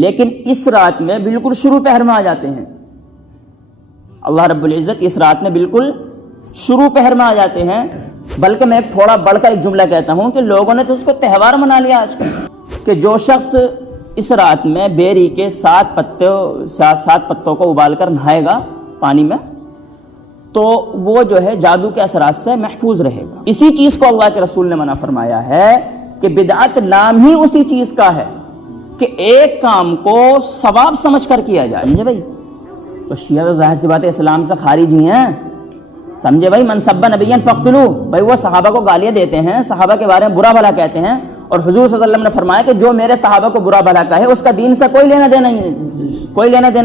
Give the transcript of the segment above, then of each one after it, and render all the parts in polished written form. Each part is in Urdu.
لیکن اس رات میں بالکل شروع پہر میں آ جاتے ہیں. اللہ رب العزت اس رات میں بالکل شروع پہر میں آ جاتے ہیں. بلکہ میں ایک تھوڑا بڑھ کر ایک جملہ کہتا ہوں کہ لوگوں نے تو اس کو تہوار منا لیا آج کل، کہ جو شخص اس رات میں بیری کے 7 پتوں کو ابال کر نہائے گا پانی میں تو وہ جو ہے جادو کے اثرات سے محفوظ رہے گا. اسی چیز کو اللہ کے رسول نے منع فرمایا ہے کہ بدعت نام ہی اسی چیز کا ہے کہ ایک کام کو ثواب سمجھ کر کیا جائے. سمجھے بھائی؟ تو شیعہ تو ظاہر سی بات ہے اسلام سے خارج ہی ہیں. سمجھے بھائی؟ من سب نبیا فاقتلوہ، بھائی وہ صحابہ کو گالیاں دیتے ہیں، صحابہ کے بارے میں برا بھلا کہتے ہیں، اور حضور صلی اللہ علیہ وسلم نے فرمایا کہ جو میرے صحابہ کو برا بھلا کہے اس کا دین سے کوئی لینا دینا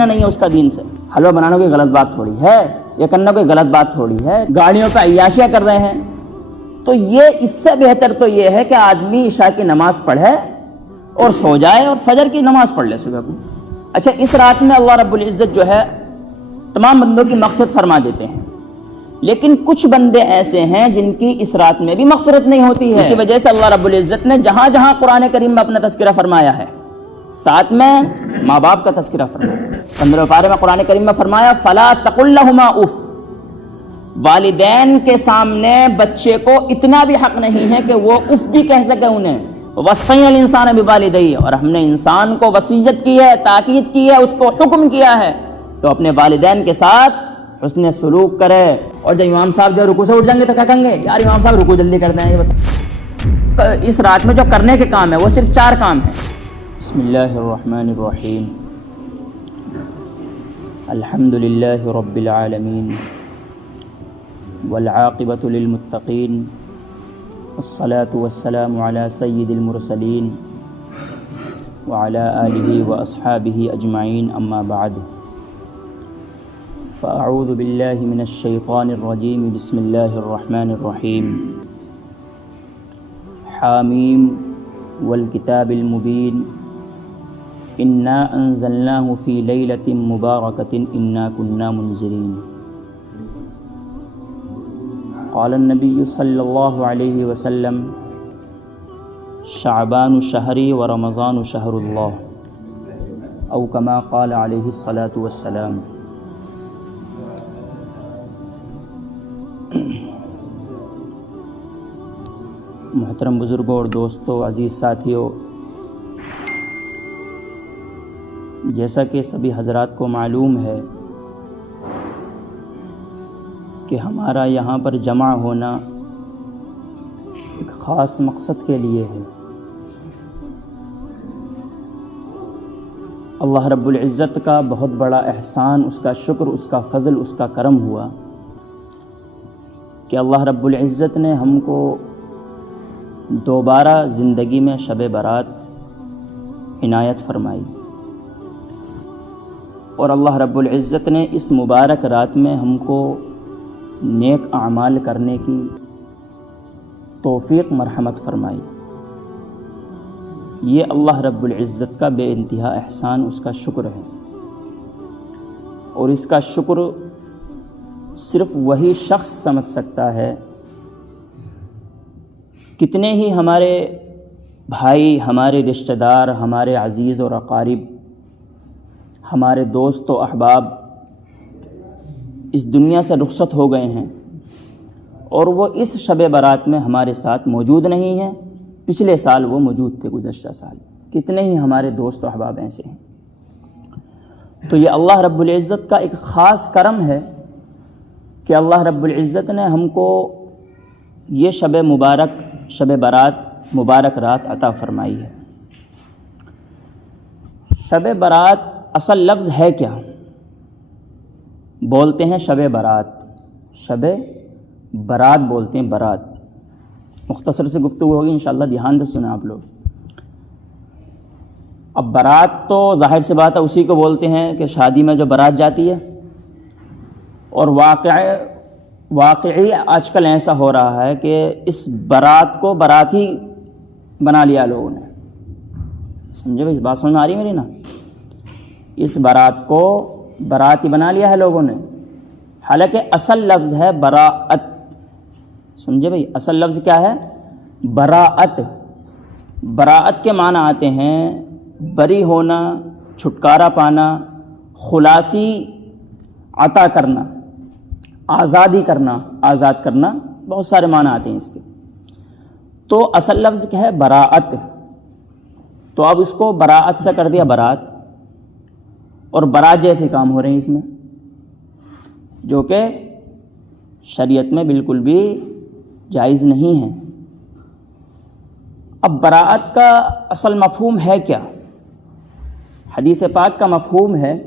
نہیں ہے اس کا دین سے. حلوہ بنانا کوئی غلط بات تھوڑی ہے، یہ کرنا کوئی غلط بات تھوڑی ہے. گاڑیوں پہ عیاشیاں کر رہے ہیں تو یہ اس سے بہتر تو یہ ہے کہ آدمی عشاء کی نماز پڑھے اور سو جائے اور فجر کی نماز پڑھ لے صبح کو. اچھا، اس رات میں اللہ رب العزت جو ہے تمام بندوں کی مغفرت فرما دیتے ہیں، لیکن کچھ بندے ایسے ہیں جن کی اس رات میں بھی مغفرت نہیں ہوتی ہے. اسی وجہ سے اللہ رب العزت نے جہاں جہاں قرآن کریم میں اپنا تذکرہ فرمایا ہے، ساتھ میں ماں باپ کا تذکرہ فرمایا. 15 پارے میں قرآن کریم میں فرمایا فلا تقل لہما اف. والدین کے سامنے بچے کو اتنا بھی حق نہیں ہے کہ وہ اف بھی کہہ سکے انہیں. وصینا الانسان بوالدیہ، اور ہم نے انسان کو وصیت کی ہے، تاکید کی ہے، اس کو حکم کیا ہے تو اپنے والدین کے ساتھ حسن سلوک کرے. اور جب امام صاحب جو رکوع سے اٹھ جائیں گے تو کیا کہیں گے؟ یار امام صاحب رکوع جلدی کر دیں. یہ بتا، اس رات میں جو کرنے کے کام ہے وہ صرف 4 کام ہیں. بسم اللہ الرحمن الرحیم. الحمد للہ رب العالمین والعاقبۃ للمتقین والصلاة والسلام علی سید المرسلین وعلی آلہ واصحابہ اجمعین. اما بعد، فاعوذ باللہ من الشیطان الرجیم. بسم اللہ الرحمن الرحیم. حامیم والکتاب المبین انا انزلناہ فی لیلۃ مبارکۃ انا کنا منذرین. قال النبی صلی اللہ علیہ وسلم شعبان شہری ورمضان شہر اللہ، او کما قال علیہ الصلاۃ والسلام. محترم بزرگوں اور دوستوں، عزیز ساتھیوں، جیسا کہ سبھی حضرات کو معلوم ہے کہ ہمارا یہاں پر جمع ہونا ایک خاص مقصد کے لیے ہے. اللہ رب العزت کا بہت بڑا احسان، اس کا شکر، اس کا فضل، اس کا کرم ہوا کہ اللہ رب العزت نے ہم کو دوبارہ زندگی میں شب برات عنایت فرمائی، اور اللہ رب العزت نے اس مبارک رات میں ہم کو نیک اعمال کرنے کی توفیق مرحمت فرمائی. یہ اللہ رب العزت کا بے انتہا احسان، اس کا شکر ہے. اور اس کا شکر صرف وہی شخص سمجھ سکتا ہے. کتنے ہی ہمارے بھائی، ہمارے رشتہ دار، ہمارے عزیز اور اقارب، ہمارے دوست و احباب اس دنیا سے رخصت ہو گئے ہیں، اور وہ اس شب برات میں ہمارے ساتھ موجود نہیں ہیں. پچھلے سال وہ موجود تھے، گزشتہ سال. کتنے ہی ہمارے دوست و احباب ایسے ہیں. تو یہ اللہ رب العزت کا ایک خاص کرم ہے کہ اللہ رب العزت نے ہم کو یہ شب برات مبارک رات عطا فرمائی ہے. شب برات اصل لفظ ہے کیا؟ بولتے ہیں شب برات، شب برات بولتے ہیں، برات. مختصر سے گفتگو ہوگی انشاءاللہ، دھیان سے سنیں آپ لوگ. اب برات تو ظاہر سی بات ہے اسی کو بولتے ہیں کہ شادی میں جو برات جاتی ہے. اور واقعی آج کل ایسا ہو رہا ہے کہ اس برات کو برات ہی بنا لیا لوگوں نے. سمجھے بھائی؟ بات سمجھ میں آ رہی میری نا؟ اس برات کو برات ہی بنا لیا ہے لوگوں نے، حالانکہ اصل لفظ ہے براءت. سمجھے بھائی؟ اصل لفظ کیا ہے؟ براءت. براءت کے معنی آتے ہیں بری ہونا، چھٹکارا پانا، خلاصی عطا کرنا، آزادی کرنا، آزاد کرنا، بہت سارے معنی آتے ہیں اس کے۔ تو اصل لفظ کیا ہے؟ براءت، تو اب اس کو براءت سے کر دیا برات، اور برات جیسے کام ہو رہے ہیں اس میں، جو کہ شریعت میں بالکل بھی جائز نہیں ہے۔ اب براءت کا اصل مفہوم ہے کیا؟ حدیث پاک کا مفہوم ہے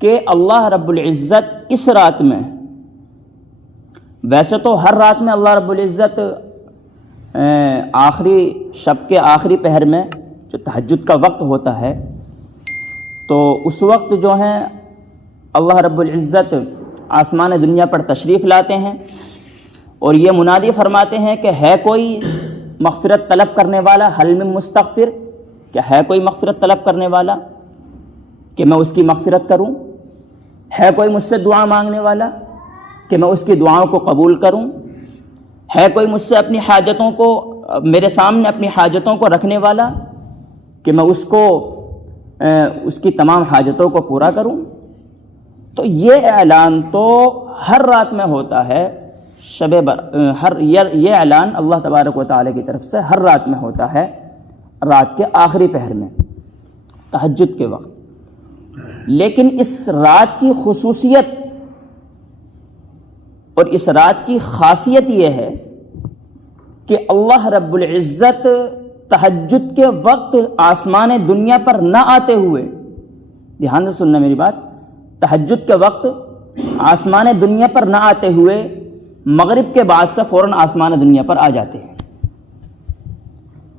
کہ اللہ رب العزت اس رات میں، ویسے تو ہر رات میں اللہ رب العزت آخری شب کے آخری پہر میں جو تہجد کا وقت ہوتا ہے، تو اس وقت جو ہے اللہ رب العزت آسمان دنیا پر تشریف لاتے ہیں اور یہ منادی فرماتے ہیں کہ ہے کوئی مغفرت طلب کرنے والا، حل من مستغفر، کیا ہے کوئی مغفرت طلب کرنے والا کہ میں اس کی مغفرت کروں؟ ہے کوئی مجھ سے دعا مانگنے والا کہ میں اس کی دعاؤں کو قبول کروں؟ ہے کوئی مجھ سے اپنی حاجتوں کو، میرے سامنے اپنی حاجتوں کو رکھنے والا کہ میں اس کی تمام حاجتوں کو پورا کروں؟ تو یہ اعلان تو ہر رات میں ہوتا ہے، یہ اعلان اللہ تبارک و تعالی کی طرف سے ہر رات میں ہوتا ہے، رات کے آخری پہر میں، تہجد کے وقت۔ لیکن اس رات کی خصوصیت اور اس رات کی خاصیت یہ ہے کہ اللہ رب العزت تہجد کے وقت آسمان دنیا پر نہ آتے ہوئے، دھیان سے سننا میری بات، تہجد کے وقت آسمان دنیا پر نہ آتے ہوئے مغرب کے بعد سے فوراً آسمان دنیا پر آ جاتے ہیں۔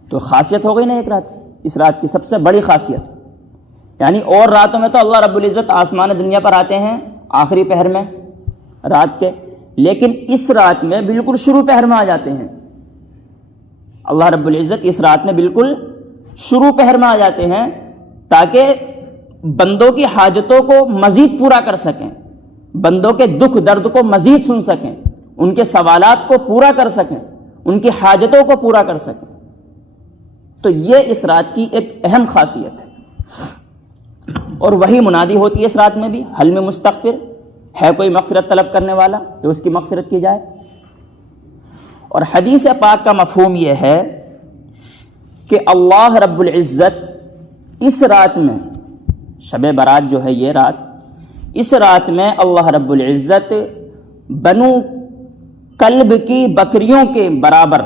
تو خاصیت ہو گئی نا ایک رات، اس رات کی سب سے بڑی خاصیت، یعنی اور راتوں میں تو اللہ رب العزت آسمان دنیا پر آتے ہیں آخری پہر میں رات کے، لیکن اس رات میں بالکل شروع پہر میں آ جاتے ہیں۔ اللہ رب العزت اس رات میں بالکل شروع پہر میں آ جاتے ہیں تاکہ بندوں کی حاجتوں کو مزید پورا کر سکیں، بندوں کے دکھ درد کو مزید سن سکیں، ان کے سوالات کو پورا کر سکیں، ان کی حاجتوں کو پورا کر سکیں۔ تو یہ اس رات کی ایک اہم خاصیت ہے، اور وہی منادی ہوتی ہے اس رات میں بھی، حل میں مستغفر، ہے کوئی مغفرت طلب کرنے والا کہ اس کی مغفرت کی جائے۔ اور حدیث پاک کا مفہوم یہ ہے کہ اللہ رب العزت اس رات میں، شب برات جو ہے یہ رات، اس رات میں اللہ رب العزت بنو کلب کی بکریوں کے برابر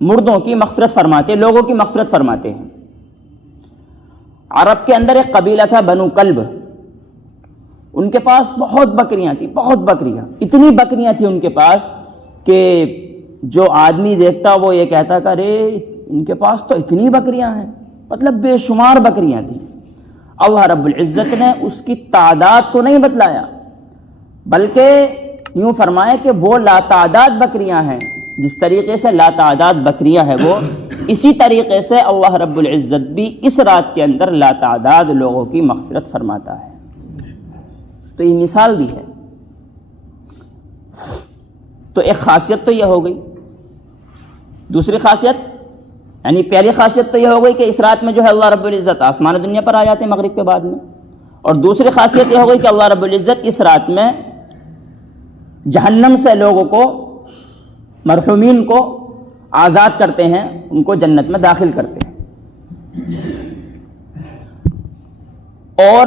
مردوں کی مغفرت فرماتے، لوگوں کی مغفرت فرماتے ہیں۔ عرب کے اندر ایک قبیلہ تھا بنو کلب، ان کے پاس بہت بکریاں تھیں، بہت بکریاں، اتنی بکریاں تھیں ان کے پاس کہ جو آدمی دیکھتا وہ یہ کہتا کہ ارے ان کے پاس تو اتنی بکریاں ہیں، مطلب بے شمار بکریاں تھیں۔ اللہ رب العزت نے اس کی تعداد کو نہیں بتلایا، بلکہ یوں فرمایا کہ وہ لاتعداد بکریاں ہیں، جس طریقے سے لاتعداد بکریاں ہیں وہ، اسی طریقے سے اللہ رب العزت بھی اس رات کے اندر لاتعداد لوگوں کی مغفرت فرماتا ہے۔ تو یہ مثال دی ہے۔ تو ایک خاصیت تو یہ ہو گئی، دوسری خاصیت، یعنی پہلی خاصیت تو یہ ہو گئی کہ اس رات میں جو ہے اللہ رب العزت آسمان دنیا پر آ جاتے ہیں مغرب کے بعد میں، اور دوسری خاصیت یہ ہو گئی کہ اللہ رب العزت اس رات میں جہنم سے لوگوں کو، مرحومین کو آزاد کرتے ہیں، ان کو جنت میں داخل کرتے ہیں۔ اور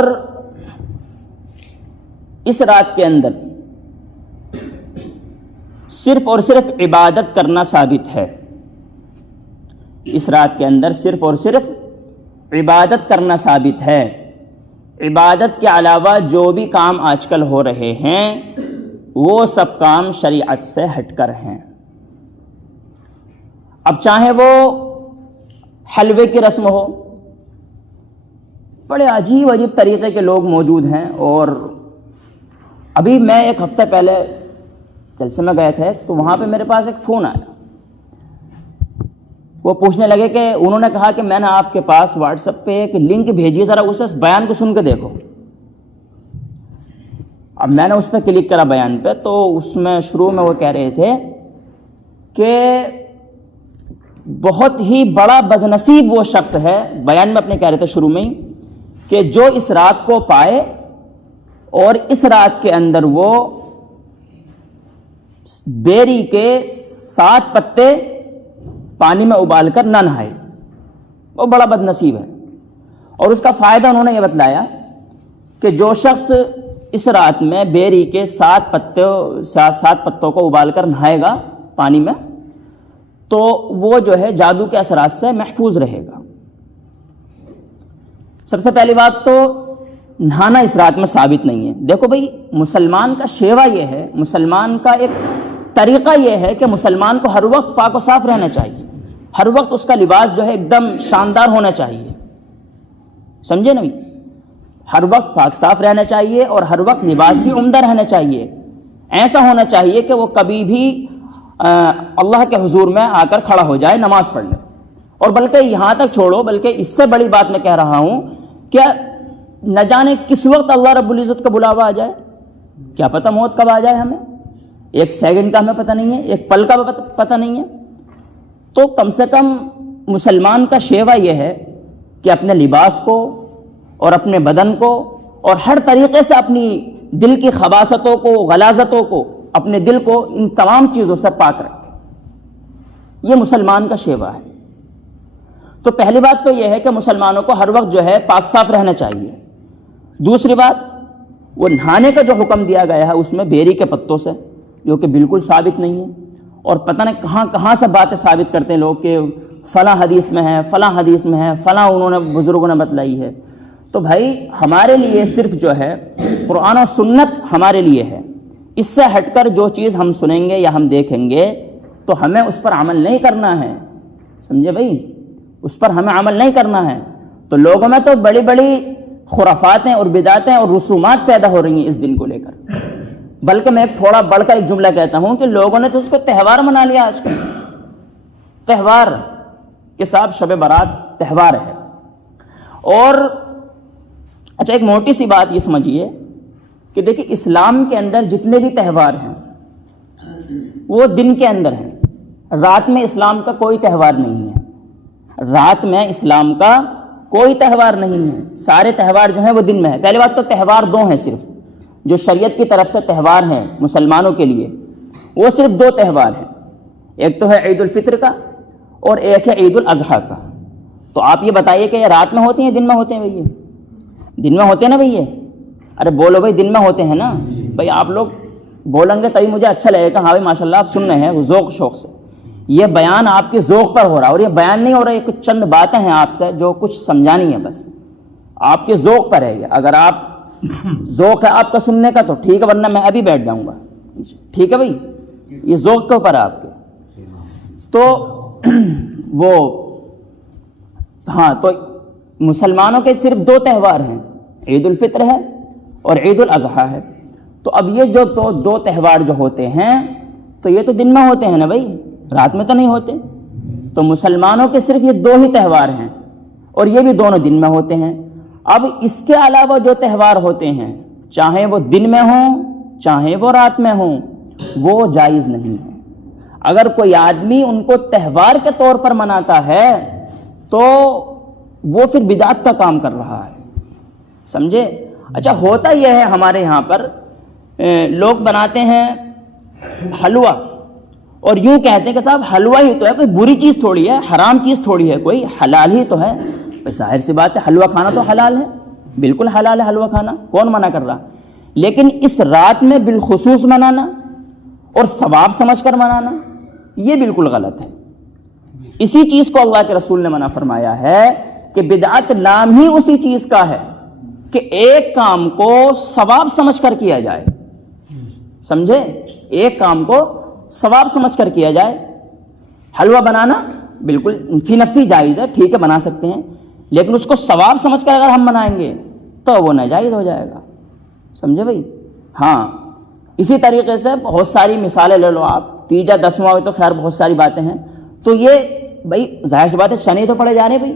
اس رات کے اندر صرف اور صرف عبادت کرنا ثابت ہے، اس رات کے اندر صرف اور صرف عبادت کرنا ثابت ہے۔ عبادت کے علاوہ جو بھی کام آج کل ہو رہے ہیں وہ سب کام شریعت سے ہٹ کر ہیں۔ اب چاہے وہ حلوے کی رسم ہو، بڑے عجیب عجیب طریقے کے لوگ موجود ہیں، اور ابھی میں ایک ہفتہ پہلے جلسے میں گئے تھے تو وہاں پہ میرے پاس ایک فون آیا، وہ پوچھنے لگے کہ انہوں نے کہا کہ میں نے آپ کے پاس واٹس ایپ پہ ایک لنک بھیجی، ذرا اس بیان کو سن کے دیکھو۔ اب میں نے اس پہ کلک کرا بیان پہ، تو اس میں شروع میں وہ کہہ رہے تھے کہ بہت ہی بڑا بدنصیب وہ شخص ہے، بیان میں اپنے کہہ رہے تھے شروع میں ہی، کہ جو اس رات کو پائے اور اس رات کے اندر وہ بیری کے 7 پتے پانی میں ابال کر نہ نہائے، وہ بڑا بدنصیب ہے۔ اور اس کا فائدہ انہوں نے یہ بتلایا کہ جو شخص اس رات میں بیری کے 7 پتوں کو ابال کر نہائے گا پانی میں، تو وہ جو ہے جادو کے اثرات سے محفوظ رہے گا۔ سب سے پہلی بات تو نہانا اس رات میں ثابت نہیں ہے۔ دیکھو بھئی، مسلمان کا شیوا یہ ہے، مسلمان کا ایک طریقہ یہ ہے کہ مسلمان کو ہر وقت پاک و صاف رہنا چاہیے، ہر وقت اس کا لباس جو ہے ایک دم شاندار ہونا چاہیے، سمجھے نا؟ ہر وقت پاک صاف رہنا چاہیے اور ہر وقت لباس بھی عمدہ رہنا چاہیے۔ ایسا ہونا چاہیے کہ وہ کبھی بھی اللہ کے حضور میں آ کر کھڑا ہو جائے، نماز پڑھ لے۔ اور بلکہ یہاں تک چھوڑو، بلکہ اس سے بڑی بات میں کہہ رہا ہوں کہ نہ جانے کس وقت اللہ رب العزت کا بلاوا آ جائے، کیا پتہ موت کب آ جائے، ہمیں 1 سیکنڈ کا ہمیں پتہ نہیں ہے، 1 پل کا پتہ نہیں ہے۔ تو کم سے کم مسلمان کا شیوا یہ ہے کہ اپنے لباس کو اور اپنے بدن کو اور ہر طریقے سے اپنی دل کی خباثتوں کو، غلاظتوں کو، اپنے دل کو ان تمام چیزوں سے پاک رکھے۔ یہ مسلمان کا شیوا ہے۔ تو پہلی بات تو یہ ہے کہ مسلمانوں کو ہر وقت جو ہے پاک صاف رہنا چاہیے۔ دوسری بات، وہ نہانے کا جو حکم دیا گیا ہے اس میں بیری کے پتوں سے، جو کہ بالکل ثابت نہیں ہے، اور پتہ نہیں کہاں سے باتیں ثابت کرتے ہیں لوگ کہ فلاں حدیث میں ہے، فلاں حدیث میں ہے، فلاں انہوں نے بزرگوں نے بتلائی ہے۔ تو بھائی ہمارے لیے صرف جو ہے قرآن و سنت ہمارے لیے ہے، اس سے ہٹ کر جو چیز ہم سنیں گے یا ہم دیکھیں گے تو ہمیں اس پر عمل نہیں کرنا ہے، سمجھے بھائی؟ اس پر ہمیں عمل نہیں کرنا ہے۔ تو لوگوں میں تو بڑی بڑی خرافاتیں اور بدعتیں اور رسومات پیدا ہو رہی ہیں اس دن کو لے کر۔ بلکہ میں ایک تھوڑا بڑھ کر ایک جملہ کہتا ہوں کہ لوگوں نے تو اس کو تہوار منا لیا آج کل، تہوار کہ صاحب شب برات تہوار ہے۔ اور اچھا، ایک موٹی سی بات یہ سمجھیے کہ دیکھیں اسلام کے اندر جتنے بھی تہوار ہیں وہ دن کے اندر ہیں، رات میں اسلام کا کوئی تہوار نہیں ہے، رات میں اسلام کا کوئی تہوار نہیں ہے، سارے تہوار جو ہیں وہ دن میں ہے۔ پہلی بات تو تہوار 2 ہیں صرف، جو شریعت کی طرف سے تہوار ہیں مسلمانوں کے لیے، وہ صرف 2 تہوار ہیں، ایک تو ہے عید الفطر کا اور ایک ہے عید الاضحیٰ کا۔ تو آپ یہ بتائیے کہ یہ رات میں ہوتے ہیں دن میں ہوتے ہیں؟ بھئی دن میں ہوتے ہیں نا بھئی؟ ارے بولو بھئی، دن میں ہوتے ہیں نا بھئی؟ آپ لوگ بولیں گے تبھی مجھے اچھا لگے گا، ہاں بھئی ماشاءاللہ آپ سن رہے ہیں ذوق شوق سے۔ یہ بیان آپ کے ذوق پر ہو رہا ہے، اور یہ بیان نہیں ہو رہا، یہ کچھ چند باتیں ہیں آپ سے جو کچھ سمجھانی ہے، بس آپ کے ذوق پر ہے یہ۔ اگر آپ ذوق ہے آپ کا سننے کا تو ٹھیک ہے، ورنہ میں ابھی بیٹھ جاؤں گا، ٹھیک ہے بھئی؟ یہ ذوق کے اوپر ہے آپ کے۔ تو وہ ہاں، تو مسلمانوں کے صرف 2 تہوار ہیں، عید الفطر ہے اور عید الاضحیٰ ہے۔ تو اب یہ جو 2 تہوار جو ہوتے ہیں تو یہ تو دن میں ہوتے ہیں نا بھائی، رات میں تو نہیں ہوتے۔ تو مسلمانوں کے صرف یہ 2 ہی تہوار ہیں، اور یہ بھی دونوں دن میں ہوتے ہیں۔ اب اس کے علاوہ جو تہوار ہوتے ہیں، چاہے وہ دن میں ہوں چاہے وہ رات میں ہوں، وہ جائز نہیں ہے۔ اگر کوئی آدمی ان کو تہوار کے طور پر مناتا ہے تو وہ پھر بدعت کا کام کر رہا ہے، سمجھے؟ اچھا، ہوتا یہ ہے ہمارے یہاں پر لوگ بناتے ہیں حلوہ، اور یوں کہتے ہیں کہ صاحب حلوہ ہی تو ہے، کوئی بری چیز تھوڑی ہے، حرام چیز تھوڑی ہے، کوئی حلال ہی تو ہے۔ ظاہر سی بات ہے، حلوہ کھانا تو حلال ہے، بالکل حلال ہے حلوہ کھانا، کون منع کر رہا؟ لیکن اس رات میں بالخصوص منانا اور ثواب سمجھ کر منانا یہ بالکل غلط ہے۔ اسی چیز کو اللہ کے رسول نے منع فرمایا ہے کہ بدعت نام ہی اسی چیز کا ہے کہ ایک کام کو ثواب سمجھ کر کیا جائے، سمجھے؟ ایک کام کو ثواب سمجھ کر کیا جائے۔ حلوہ بنانا بالکل فی نفسی جائز ہے، ٹھیک ہے بنا سکتے ہیں، لیکن اس کو ثواب سمجھ کر اگر ہم منائیں گے تو وہ ناجائز ہو جائے گا، سمجھے بھائی؟ ہاں، اسی طریقے سے بہت ساری مثالیں لے لو آپ، 3 10واں تو خیر بہت ساری باتیں ہیں۔ تو یہ بھائی ظاہر سی بات ہے، شنے تو پڑے جا رہے بھائی،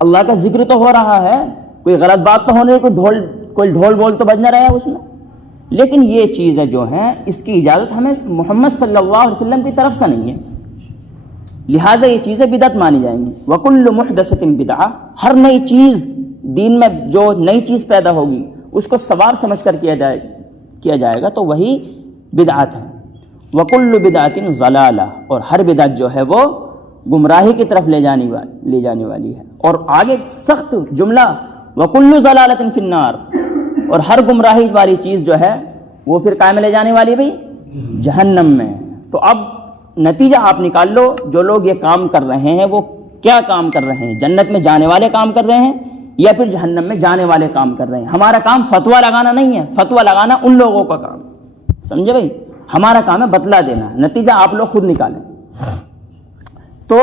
اللہ کا ذکر تو ہو رہا ہے، کوئی غلط بات تو ہونے، کوئی ڈھول بول تو بج نہ رہا ہے اس میں، لیکن یہ چیزیں جو ہیں اس کی اجازت ہمیں محمد صلی اللہ علیہ وسلم کی طرف سے نہیں ہے، لہٰذا یہ چیزیں بدعت مانی جائیں گی. وَكُلُّ مُحْدَثَةٍ بِدْعَةٍ، ہر نئی چیز دین میں جو نئی چیز پیدا ہوگی اس کو سوار سمجھ کر کیا جائے گا تو وہی بدعت ہے. وَكُلُّ بِدْعَةٍ ضَلَالَةٍ، اور ہر بدعت جو ہے وہ گمراہی کی طرف لے جانے والی ہے. اور آگے سخت جملہ وَكُلُّ ضَلَالَةٍ فِي النَّارِ، اور ہر گمراہی والی چیز جو ہے وہ پھر کہاں میں لے جانے والی ہے بھائی؟ جہنم میں. تو اب نتیجہ آپ نکال لو، جو لوگ یہ کام کر رہے ہیں وہ کیا کام کر رہے ہیں؟ جنت میں جانے والے کام کر رہے ہیں یا پھر جہنم میں جانے والے کام کر رہے ہیں؟ ہمارا کام فتویٰ لگانا نہیں ہے، فتویٰ لگانا ان لوگوں کا کام، سمجھے بھائی؟ ہمارا کام ہے بتلا دینا، نتیجہ آپ لوگ خود نکالیں. تو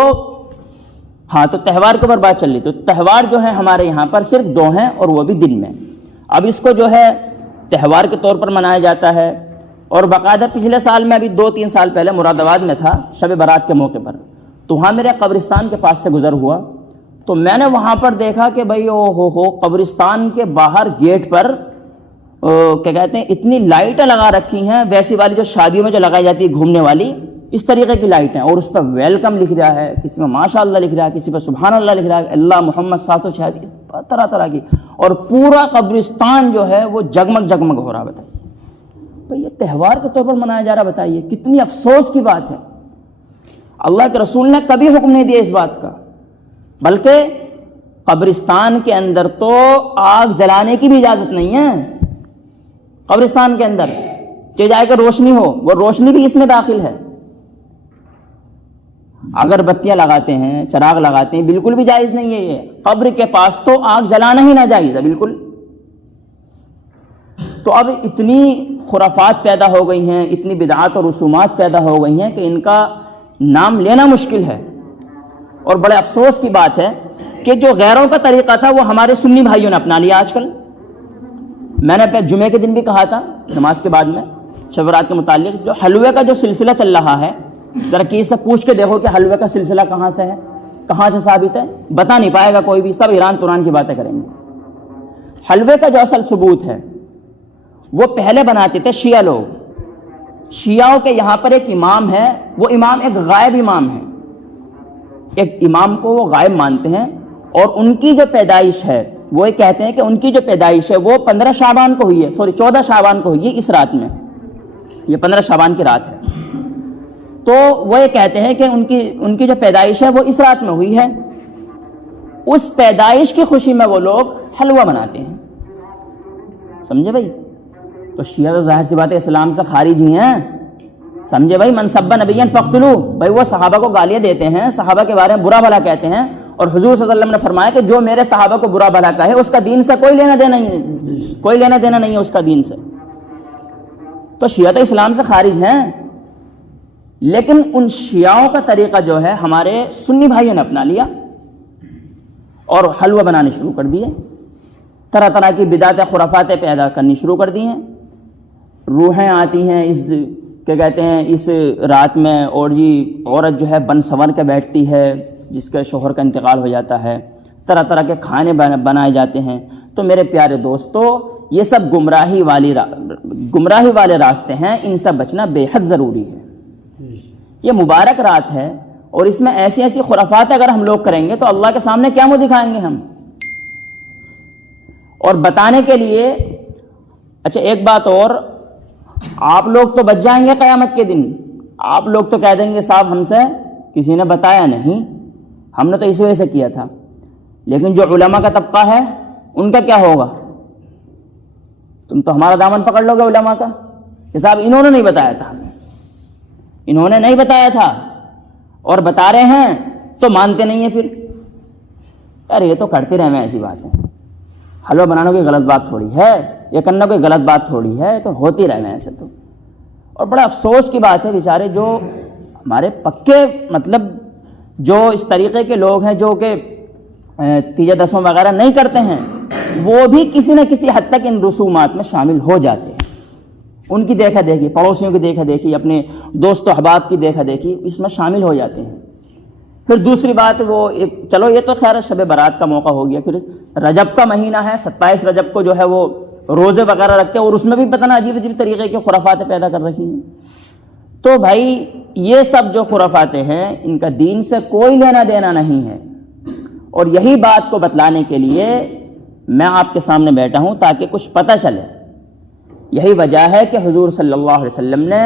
ہاں، تو تہوار کے اوپر بات چل رہی. تو تہوار جو ہے ہمارے یہاں پر صرف 2 ہیں اور وہ بھی دن میں. اب اس کو جو ہے تہوار کے طور پر منایا جاتا ہے، اور باقاعدہ پچھلے سال میں ابھی 2-3 سال پہلے مراد آباد میں تھا شب برات کے موقع پر، تو وہاں میرے قبرستان کے پاس سے گزر ہوا تو میں نے وہاں پر دیکھا کہ بھائی ہو قبرستان کے باہر گیٹ پر کیا کہتے ہیں اتنی لائٹیں لگا رکھی ہیں، ویسی والی جو شادیوں میں جو لگائی جاتی ہے گھومنے والی، اس طریقے کی لائٹیں، اور اس پر ویلکم لکھ رہا ہے، کسی میں ماشاء اللہ لکھ رہا ہے، کسی پر سبحان اللہ لکھ رہا ہے، اللہ محمد 786 طرح طرح کی، اور پورا قبرستان جو ہے وہ جگمگ جگمگ ہو رہا. بتائیے بھئی یہ تہوار کے طور پر منایا جا رہا، بتائیے کتنی افسوس کی بات ہے. اللہ کے رسول نے کبھی حکم نہیں دیا اس بات کا، بلکہ قبرستان کے اندر تو آگ جلانے کی بھی اجازت نہیں ہے. قبرستان کے اندر چاہے جائے کہ روشنی ہو، وہ روشنی بھی اس میں داخل ہے. اگر بتیاں لگاتے ہیں، چراغ لگاتے ہیں، بالکل بھی جائز نہیں ہے. یہ قبر کے پاس تو آگ جلانا ہی ناجائز ہے بالکل. تو اب اتنی خرافات پیدا ہو گئی ہیں، اتنی بدعات اور رسومات پیدا ہو گئی ہیں کہ ان کا نام لینا مشکل ہے. اور بڑے افسوس کی بات ہے کہ جو غیروں کا طریقہ تھا وہ ہمارے سنی بھائیوں نے اپنا لیا آج کل. میں نے جمعے کے دن بھی کہا تھا نماز کے بعد میں شب برات کے متعلق، جو حلوے کا جو سلسلہ چل رہا ہے، ذرا کسی سے پوچھ کے دیکھو کہ حلوے کا سلسلہ کہاں سے ہے، کہاں سے ثابت ہے؟ بتا نہیں پائے گا کوئی بھی، سب ایران توران کی باتیں کریں گے. حلوے کا جو اصل ثبوت ہے وہ پہلے بناتے تھے شیعہ لوگ. شیعوں کے یہاں پر ایک امام ہے، وہ امام ایک غائب امام ہے. ایک امام کو وہ غائب مانتے ہیں، اور ان کی جو پیدائش ہے وہ یہ کہتے ہیں کہ ان کی جو پیدائش ہے وہ 15 شعبان کو ہوئی ہے، 14 شعبان کو ہوئی ہے، اس رات میں. یہ 15 شعبان کی رات ہے. تو وہ یہ کہتے ہیں کہ ان کی جو پیدائش ہے وہ اس رات میں ہوئی ہے. اس پیدائش کی خوشی میں وہ لوگ حلوہ بناتے ہیں. سمجھے بھائی؟ تو شیعہ تو ظاہر سی بات ہے اسلام سے خارج ہی ہیں. سمجھے بھائی؟ من سب نبیًا فاقتلوہ، بھائی وہ صحابہ کو گالیاں دیتے ہیں، صحابہ کے بارے میں برا بھلا کہتے ہیں، اور حضور صلی اللہ علیہ وسلم نے فرمایا کہ جو میرے صحابہ کو برا بھلا کہے اس کا دین سے کوئی لینا دینا نہیں ہے اس کا دین سے. تو شیعہ تو اسلام سے خارج ہیں، لیکن ان شیعوں کا طریقہ جو ہے ہمارے سنی بھائیوں نے اپنا لیا اور حلوہ بنانے شروع کر دیے، طرح طرح کی بدعتیں خرافاتیں پیدا کرنی شروع کر دی ہیں. روحیں آتی ہیں اس کیا کہتے ہیں اس رات میں، اور جی عورت جو ہے بن سنور کے بیٹھتی ہے جس کے شوہر کا انتقال ہو جاتا ہے، طرح طرح کے کھانے بنائے جاتے ہیں. تو میرے پیارے دوستو، یہ سب گمراہی والے راستے ہیں، ان سے بچنا بے حد ضروری ہے. یہ مبارک رات ہے اور اس میں ایسی ایسی خرافات اگر ہم لوگ کریں گے تو اللہ کے سامنے کیا منہ دکھائیں گے ہم؟ اور بتانے کے لیے اچھا ایک بات اور، آپ لوگ تو بچ جائیں گے قیامت کے دن. آپ لوگ تو کہہ دیں گے صاحب ہم سے کسی نے بتایا نہیں، ہم نے تو اس وجہ سے کیا تھا. لیکن جو علماء کا طبقہ ہے ان کا کیا ہوگا؟ تم تو ہمارا دامن پکڑ لو گے علماء کا کہ صاحب انہوں نے نہیں بتایا تھا، انہوں نے نہیں بتایا تھا، اور بتا رہے ہیں تو مانتے نہیں ہیں. پھر یار یہ تو کرتے رہے، ایسی بات ہے. حلوہ بنانا کوئی غلط بات تھوڑی ہے، یہ کرنا کوئی غلط بات تھوڑی ہے، تو ہوتی رہنا ایسے تو. اور بڑا افسوس کی بات ہے بیچارے جو ہمارے پکے مطلب جو اس طریقے کے لوگ ہیں جو کہ تیجا دسواں وغیرہ نہیں کرتے ہیں، وہ بھی کسی نہ کسی حد تک ان رسومات میں شامل ہو جاتے ہیں. ان کی دیکھا دیکھی، پڑوسیوں کی دیکھا دیکھی، اپنے دوست و احباب کی دیکھا دیکھی اس میں شامل ہو جاتے ہیں. پھر دوسری بات وہ چلو یہ تو خیر شب برات کا موقع ہو گیا، پھر رجب کا مہینہ ہے، 27 رجب کو جو ہے وہ روزے وغیرہ رکھتے ہیں، اور اس میں بھی پتہ نہ عجیب عجیب طریقے کی خرافاتیں پیدا کر رکھی ہیں. تو بھائی یہ سب جو خرافات ہیں ان کا دین سے کوئی لینا دینا نہیں ہے، اور یہی بات کو بتلانے کے لیے میں آپ کے سامنے بیٹھا ہوں تاکہ کچھ پتہ چلے۔ یہی وجہ ہے کہ حضور صلی اللہ علیہ وسلم نے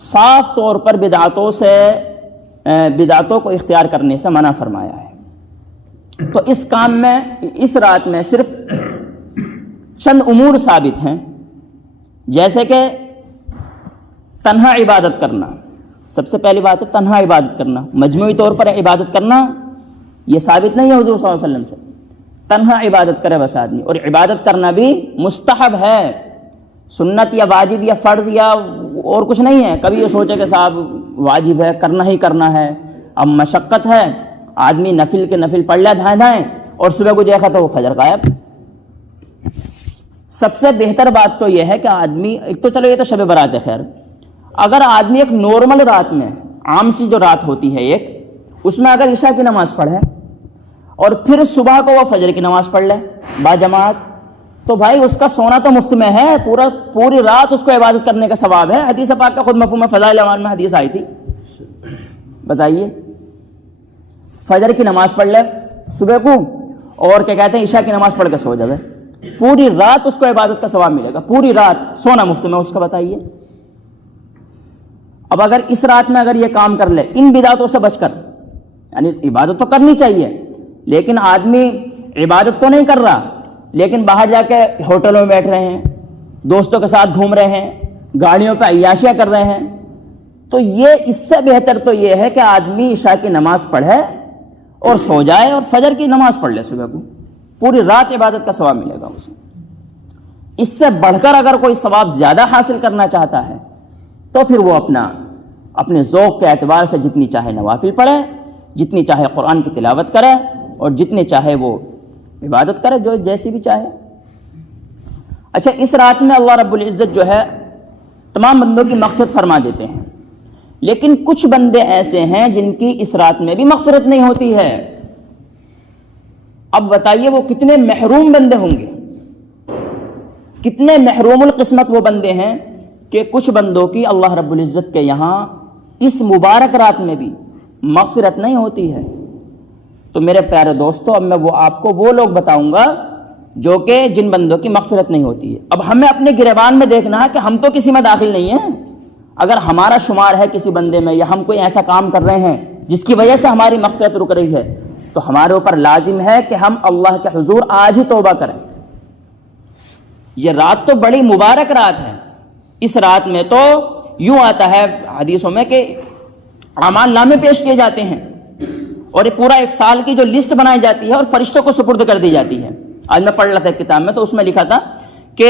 صاف طور پر بدعتوں کو اختیار کرنے سے منع فرمایا ہے۔ تو اس کام میں، اس رات میں صرف چند امور ثابت ہیں، جیسے کہ تنہا عبادت کرنا۔ سب سے پہلی بات ہے تنہا عبادت کرنا، مجموعی طور پر عبادت کرنا یہ ثابت نہیں ہے حضور صلی اللہ علیہ وسلم سے۔ تنہا عبادت کرے بس آدمی، اور عبادت کرنا بھی مستحب ہے، سنت یا واجب یا فرض یا اور کچھ نہیں ہے۔ کبھی یہ سوچے کہ صاحب واجب ہے، کرنا ہی کرنا ہے، اب مشقت ہے، آدمی نفل کے نفل پڑھ لے دھائیں دھائیں، اور صبح کو دیکھا تو وہ فجر غائب۔ سب سے بہتر بات تو یہ ہے کہ آدمی، ایک تو چلو یہ تو شب برات ہے، خیر اگر آدمی ایک نارمل رات میں، عام سی جو رات ہوتی ہے ایک، اس میں اگر عشاء کی نماز پڑھے اور پھر صبح کو وہ فجر کی نماز پڑھ لے با جماعت، تو بھائی اس کا سونا تو مفت میں ہے، پوری رات اس کو عبادت کرنے کا ثواب ہے۔ حدیث پاک کا خود مفہوم فضائل اعمال میں حدیث آئی تھی، بتائیے فجر کی نماز پڑھ لے صبح کو، اور کیا کہتے ہیں عشاء کی نماز پڑھ کے سو جائے، پوری رات اس کو عبادت کا ثواب ملے گا، پوری رات سونا مفت میں اس کا، بتائیے۔ اب اگر اس رات میں اگر یہ کام کر لے ان بدعتوں سے بچ کر، یعنی عبادت تو کرنی چاہیے لیکن آدمی عبادت تو نہیں کر رہا، لیکن باہر جا کے ہوٹلوں میں بیٹھ رہے ہیں، دوستوں کے ساتھ گھوم رہے ہیں، گاڑیوں پہ عیاشیاں کر رہے ہیں، تو یہ اس سے بہتر تو یہ ہے کہ آدمی عشاء کی نماز پڑھے اور سو جائے اور فجر کی نماز پڑھ لے صبح کو، پوری رات عبادت کا ثواب ملے گا اسے۔ اس سے بڑھ کر اگر کوئی ثواب زیادہ حاصل کرنا چاہتا ہے تو پھر وہ اپنے ذوق کے اعتبار سے جتنی چاہے نوافل پڑھے، جتنی چاہے قرآن کی تلاوت کرے، اور جتنے چاہے وہ عبادت کرے جو جیسی بھی چاہے۔ اچھا، اس رات میں اللہ رب العزت جو ہے تمام بندوں کی مغفرت فرما دیتے ہیں، لیکن کچھ بندے ایسے ہیں جن کی اس رات میں بھی مغفرت نہیں ہوتی ہے۔ اب بتائیے وہ کتنے محروم بندے ہوں گے، کتنے محروم القسمت وہ بندے ہیں کہ کچھ بندوں کی اللہ رب العزت کے یہاں اس مبارک رات میں بھی مغفرت نہیں ہوتی ہے۔ تو میرے پیارے دوستو، اب میں آپ کو وہ لوگ بتاؤں گا جو کہ جن بندوں کی مغفرت نہیں ہوتی ہے۔ اب ہمیں اپنے گریبان میں دیکھنا ہے کہ ہم تو کسی میں داخل نہیں ہیں۔ اگر ہمارا شمار ہے کسی بندے میں، یا ہم کوئی ایسا کام کر رہے ہیں جس کی وجہ سے ہماری مغفرت رک رہی ہے، تو ہمارے اوپر لازم ہے کہ ہم اللہ کے حضور آج ہی توبہ کریں۔ یہ رات تو بڑی مبارک رات ہے۔ اس رات میں تو یوں آتا ہے حدیثوں میں کہ اعمال نامے پیش کیے جاتے ہیں، اور یہ پورا ایک سال کی جو لسٹ بنائی جاتی ہے اور فرشتوں کو سپرد کر دی جاتی ہے۔ آج میں پڑھ رہا تھا ایک کتاب میں، تو اس میں لکھا تھا کہ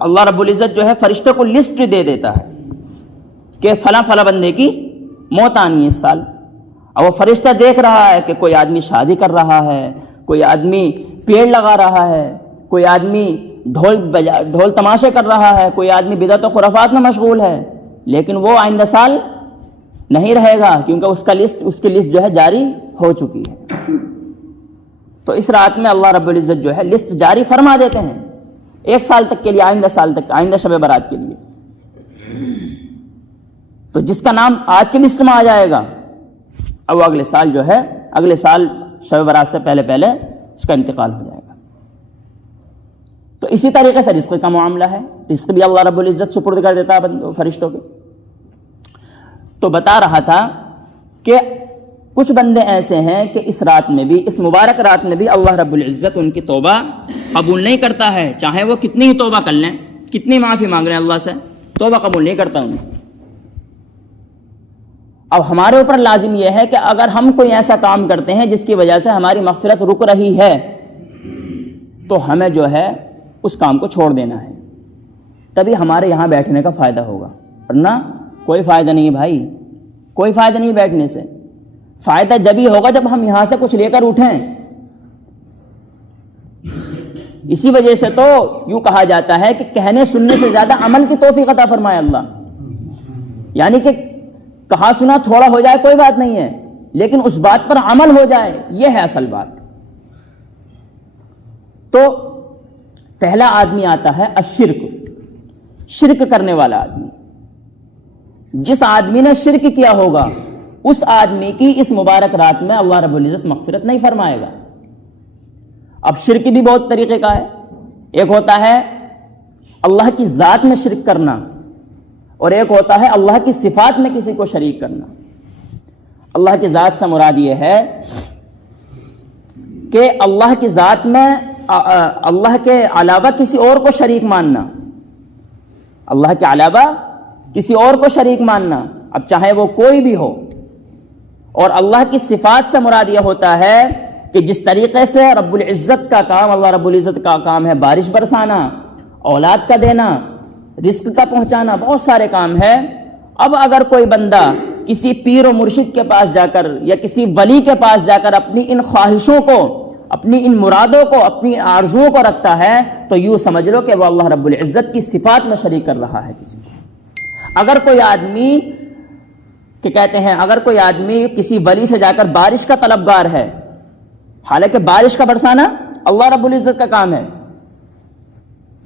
اللہ رب العزت جو ہے فرشتوں کو لسٹ دے دیتا ہے کہ فلاں فلاں بندے کی موت آنی ہے اس سال۔ اور وہ فرشتہ دیکھ رہا ہے کہ کوئی آدمی شادی کر رہا ہے، کوئی آدمی پیڑ لگا رہا ہے، کوئی آدمی ڈھول تماشے کر رہا ہے، کوئی آدمی بدعت و خرافات میں مشغول ہے، لیکن وہ آئندہ سال نہیں رہے گا کیونکہ اس کی لسٹ جو ہے جاری ہو چکی ہے۔ تو اس رات میں اللہ رب العزت جو ہے لسٹ جاری فرما دیتے ہیں ایک سال تک کے لیے، آئندہ سال تک، آئندہ شب برات کے لیے۔ تو جس کا نام آج کی لسٹ میں آ جائے گا، اب وہ اگلے سال جو ہے، اگلے سال شب برات سے پہلے پہلے اس کا انتقال ہو جائے گا۔ تو اسی طریقے سے رزق کا معاملہ ہے، رزق بھی اللہ رب العزت سپرد کر دیتا ہے فرشتوں کے۔ تو بتا رہا تھا کہ کچھ بندے ایسے ہیں کہ اس رات میں بھی، اس مبارک رات میں بھی اللہ رب العزت ان کی توبہ قبول نہیں کرتا ہے، چاہے وہ کتنی ہی توبہ کر لیں، کتنی معافی مانگ لیں اللہ سے، توبہ قبول نہیں کرتا ان۔ اب ہمارے اوپر لازم یہ ہے کہ اگر ہم کوئی ایسا کام کرتے ہیں جس کی وجہ سے ہماری مغفرت رک رہی ہے، تو ہمیں جو ہے اس کام کو چھوڑ دینا ہے، تبھی ہمارے یہاں بیٹھنے کا فائدہ ہوگا، ورنہ کوئی فائدہ نہیں ہے بھائی، کوئی فائدہ نہیں بیٹھنے سے۔ فائدہ جبھی ہوگا جب ہم یہاں سے کچھ لے کر اٹھیں۔ اسی وجہ سے تو یوں کہا جاتا ہے کہ کہنے سننے سے زیادہ عمل کی توفیق عطا فرمائے اللہ، یعنی کہ کہا سنا تھوڑا ہو جائے کوئی بات نہیں ہے، لیکن اس بات پر عمل ہو جائے، یہ ہے اصل بات۔ تو پہلا آدمی آتا ہے الشرک، شرک کرنے والا آدمی۔ جس آدمی نے شرک کیا ہوگا اس آدمی کی اس مبارک رات میں اللہ رب العزت مغفرت نہیں فرمائے گا۔ اب شرک بھی بہت طریقے کا ہے، ایک ہوتا ہے اللہ کی ذات میں شرک کرنا، اور ایک ہوتا ہے اللہ کی صفات میں کسی کو شریک کرنا۔ اللہ کی ذات سے مراد یہ ہے کہ اللہ کی ذات میں اللہ کے علاوہ کسی اور کو شریک ماننا، اللہ کے علاوہ کسی اور کو شریک ماننا، اب چاہے وہ کوئی بھی ہو۔ اور اللہ کی صفات سے مراد یہ ہوتا ہے کہ جس طریقے سے رب العزت کا کام، اللہ رب العزت کا کام ہے بارش برسانا، اولاد کا دینا، رزق کا پہنچانا، بہت سارے کام ہے۔ اب اگر کوئی بندہ کسی پیر و مرشد کے پاس جا کر یا کسی ولی کے پاس جا کر اپنی ان خواہشوں کو، اپنی ان مرادوں کو، اپنی آرزوؤں کو رکھتا ہے تو یوں سمجھ لو کہ وہ اللہ رب العزت کی صفات میں شریک کر رہا ہے کسی کو۔ اگر کوئی آدمی کہ کہتے ہیں اگر کوئی آدمی کسی ولی سے جا کر بارش کا طلبگار ہے، حالانکہ بارش کا برسانا اللہ رب العزت کا کام ہے،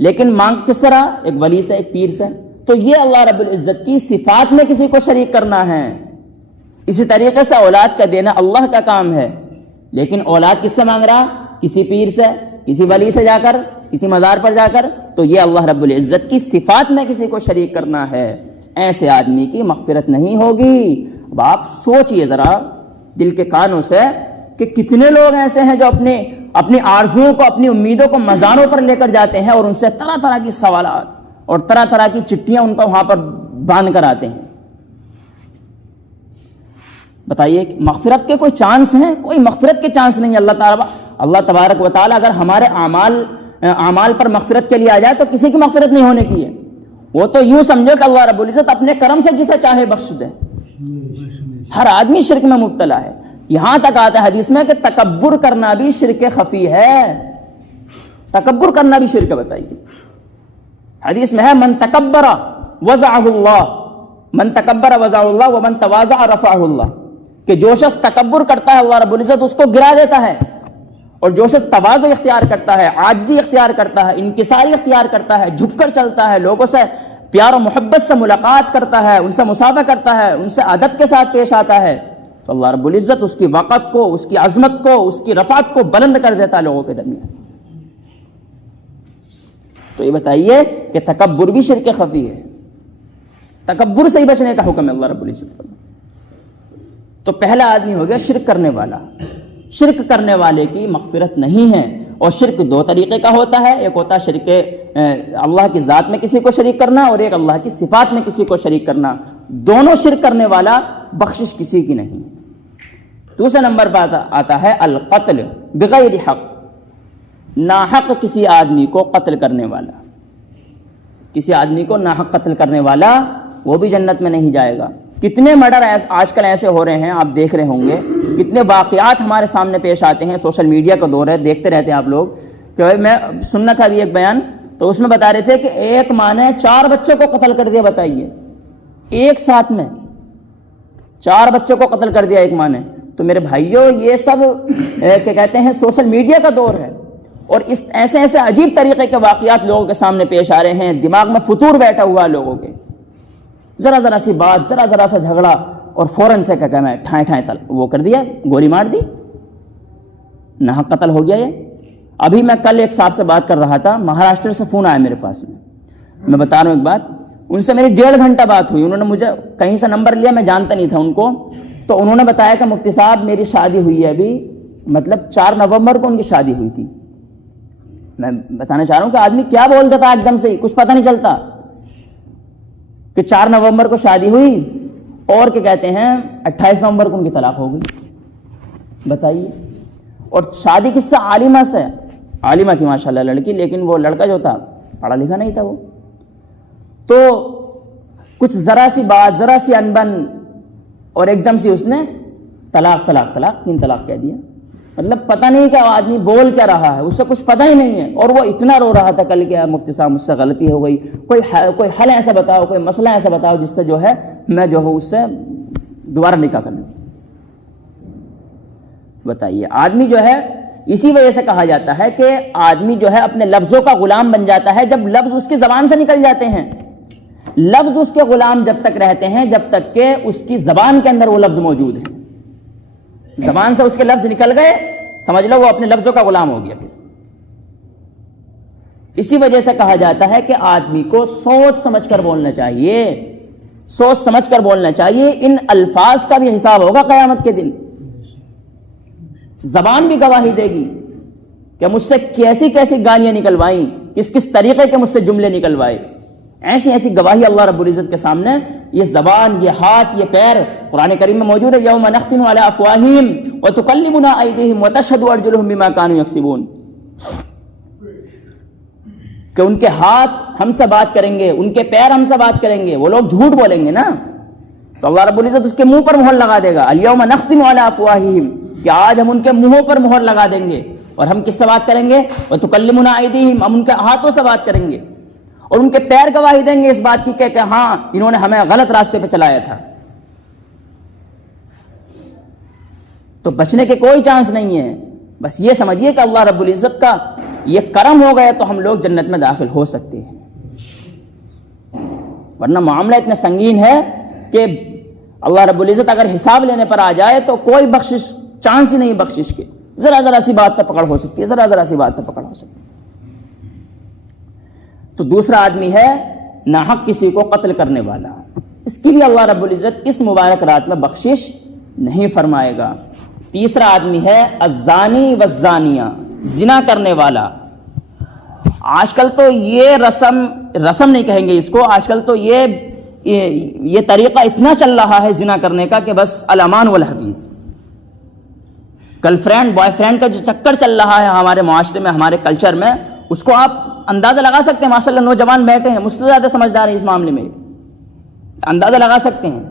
لیکن مانگ کس طرح؟ ایک ولی سے، ایک پیر سے، تو یہ اللہ رب العزت کی صفات میں کسی کو شریک کرنا ہے۔ اسی طریقے سے اولاد کا دینا اللہ کا کام ہے، لیکن اولاد کس سے مانگ رہا؟ کسی پیر سے، کسی ولی سے جا کر، کسی مزار پر جا کر، تو یہ اللہ رب العزت کی صفات میں کسی کو شریک کرنا ہے۔ ایسے آدمی کی مغفرت نہیں ہوگی۔ اب آپ سوچئے ذرا دل کے کانوں سے کہ کتنے لوگ ایسے ہیں جو اپنی آرزوؤں کو، اپنی امیدوں کو مزاروں پر لے کر جاتے ہیں اور ان سے طرح طرح کی سوالات اور طرح طرح کی چٹھیاں ان کو وہاں پر باندھ کر آتے ہیں۔ بتائیے مغفرت کے کوئی چانس ہیں؟ کوئی مغفرت کے چانس نہیں۔ اللہ تبارک و تعالیٰ اگر ہمارے اعمال پر مغفرت کے لیے آ جائے تو کسی کی مغفرت نہیں ہونے کی ہے۔ وہ تو یوں سمجھو کہ اللہ رب العزت اپنے کرم سے جسے چاہے بخش دے۔ ہر آدمی شرک میں مبتلا ہے۔ یہاں تک آتا ہے حدیث میں کہ تکبر کرنا بھی شرک خفی ہے۔ تکبر کرنا بھی شرک ہے۔ بتائیے حدیث میں ہے من تکبر وضعہ اللہ، من تکبر وضعہ اللہ ومن تواضع رفعہ اللہ، کہ جو شخص تکبر کرتا ہے اللہ رب العزت اس کو گرا دیتا ہے، اور جو شخص تواضع اختیار کرتا ہے، عاجزی اختیار کرتا ہے، انکساری اختیار کرتا ہے، جھک کر چلتا ہے، لوگوں سے پیار و محبت سے ملاقات کرتا ہے، ان سے مصافحہ کرتا ہے، ان سے ادب کے ساتھ پیش آتا ہے، تو اللہ رب العزت اس کی وقت کو، اس کی عظمت کو، اس کی رفعت کو بلند کر دیتا ہے لوگوں کے درمیان۔ تو یہ بتائیے کہ تکبر بھی شرک خفی ہے۔ تکبر سے ہی بچنے کا حکم ہے اللہ رب العزت کا۔ تو پہلا آدمی ہو گیا شرک کرنے والا۔ شرک کرنے والے کی مغفرت نہیں ہے۔ اور شرک دو طریقے کا ہوتا ہے، ایک ہوتا ہے شرک اللہ کی ذات میں کسی کو شریک کرنا، اور ایک اللہ کی صفات میں کسی کو شریک کرنا۔ دونوں شرک کرنے والا بخشش کسی کی نہیں۔ دوسرے نمبر پر آتا ہے القتل بغیر حق، ناحق کسی آدمی کو قتل کرنے والا۔ کسی آدمی کو ناحق قتل کرنے والا وہ بھی جنت میں نہیں جائے گا۔ کتنے مرڈر آج کل ایسے ہو رہے ہیں، آپ دیکھ رہے ہوں گے، کتنے واقعات ہمارے سامنے پیش آتے ہیں، سوشل میڈیا کا دور ہے، دیکھتے رہتے ہیں آپ لوگ۔ کہ میں سننا تھا ابھی ایک بیان، تو اس میں بتا رہے تھے کہ ایک ماں نے 4 بچوں کو قتل کر دیا۔ بتائیے ایک ساتھ میں 4 بچوں کو قتل کر دیا ایک ماں نے۔ تو میرے بھائیوں یہ سب کیا کہتے ہیں سوشل میڈیا کا دور ہے، اور اس ایسے عجیب طریقے کے واقعات لوگوں کے سامنے پیش آ رہے ہیں، دماغ میں فطور بیٹھا ہوا ہے لوگوں کے۔ ذرا سی بات، ذرا سا جھگڑا، اور فوراً سے کیا کہنا ہے ٹھائیں وہ کر دیا، گولی مار دی، ناحق قتل ہو گیا یہ۔ ابھی میں کل ایک صاحب سے بات کر رہا تھا، مہاراشٹر سے فون آیا میرے پاس میں بتا رہا ہوں ایک بات، ان سے میری 1.5 گھنٹہ بات ہوئی۔ انہوں نے مجھے کہیں سے نمبر لیا، میں جانتا نہیں تھا ان کو، تو انہوں نے بتایا کہ مفتی صاحب میری شادی ہوئی ہے ابھی، مطلب 4 نومبر کو ان کی شادی ہوئی تھی۔ میں بتانا چاہ رہا ہوں کہ آدمی کیا بول دیتا ایک دم سے، کچھ پتہ نہیں چلتا کہ 4 نومبر کو شادی ہوئی اور کیا کہتے ہیں 28 نومبر کو ان کی طلاق ہو گئی۔ بتائیے، اور شادی کس سے؟ عالمہ سے۔ عالمہ تھی ماشاءاللہ لڑکی، لیکن وہ لڑکا جو تھا پڑھا لکھا نہیں تھا وہ۔ تو کچھ ذرا سی بات، ذرا سی انبن، اور ایک دم سے اس نے طلاق 3 طلاق کہہ دیا۔ مطلب پتہ نہیں کہ آدمی بول کیا رہا ہے، اس سے کچھ پتہ ہی نہیں ہے، اور وہ اتنا رو رہا تھا کل کیا مفتی صاحب مجھ سے غلطی ہو گئی، کوئی حل ایسا بتاؤ، کوئی مسئلہ ایسا بتاؤ جس سے جو ہے میں جو ہوں اس سے دوبارہ نکاح کر لوں۔ بتائیے آدمی جو ہے، اسی وجہ سے کہا جاتا ہے کہ آدمی جو ہے اپنے لفظوں کا غلام بن جاتا ہے جب لفظ اس کی زبان سے نکل جاتے ہیں، لفظ اس کے غلام جب تک رہتے ہیں جب تک کہ اس کی زبان کے اندر وہ لفظ موجود ہے. زبان سے اس کے لفظ نکل گئے, سمجھ لو وہ اپنے لفظوں کا غلام ہو گیا. اسی وجہ سے کہا جاتا ہے کہ آدمی کو سوچ سمجھ کر بولنا چاہیے, سوچ سمجھ کر بولنا چاہیے. ان الفاظ کا بھی حساب ہوگا قیامت کے دن. زبان بھی گواہی دے گی کہ مجھ سے کیسی کیسی گالیاں نکلوائیں, کس کس طریقے کے مجھ سے جملے نکلوائے. ایسی ایسی گواہی اللہ رب العزت کے سامنے یہ زبان, یہ ہاتھ, یہ پیر قرآن کریم میں موجود ہے. یوم نختم علی افواہہم وتکلمنا ایدیہم وتشہد ارجلہم بما کانوا یکسبون, کہ ان کے ہاتھ ہم سے بات کریں گے, ان کے پیر ہم سے بات کریں گے. وہ لوگ جھوٹ بولیں گے نا, تو اللہ رب العزت اس کے منہ پر مہر لگا دے گا. الیوم نختم علی افواہہم, کہ آج ہم ان کے منہوں پر مہر لگا دیں گے. اور ہم کس سے بات کریں گے؟ وتکلمنا ایدیہم, ہم ان کے ہاتھوں سے بات کریں گے. اور ان کے پیر گواہی دیں گے اس بات کی کہ ہاں انہوں نے ہمیں غلط راستے پہ چلایا تھا. تو بچنے کے کوئی چانس نہیں ہے. بس یہ سمجھیے کہ اللہ رب العزت کا یہ کرم ہو گیا تو ہم لوگ جنت میں داخل ہو سکتے ہیں, ورنہ معاملہ اتنا سنگین ہے کہ اللہ رب العزت اگر حساب لینے پر آ جائے تو کوئی بخشش, چانس ہی نہیں بخشش کے. ذرا ذرا سی بات پہ پکڑ ہو سکتی ہے, ذرا ذرا سی بات پہ پکڑ ہو سکتی ہے. تو دوسرا آدمی ہے ناحق کسی کو قتل کرنے والا, اس کی بھی اللہ رب العزت اس مبارک رات میں بخشش نہیں فرمائے گا. تیسرا آدمی ہے الزانی والزانیہ, زنا کرنے والا. آج کل تو یہ رسم نہیں کہیں گے اس کو, آج کل تو یہ طریقہ اتنا چل رہا ہے زنا کرنے کا کہ بس الامان والحفیظ. گرل فرینڈ بوائے فرینڈ کا جو چکر چل رہا ہے ہمارے معاشرے میں, ہمارے کلچر میں, اس کو آپ اندازہ لگا سکتے ہیں. ماشاءاللہ نوجوان بیٹھے ہیں, مجھ سے زیادہ سمجھدار ہیں اس معاملے میں, اندازہ لگا سکتے ہیں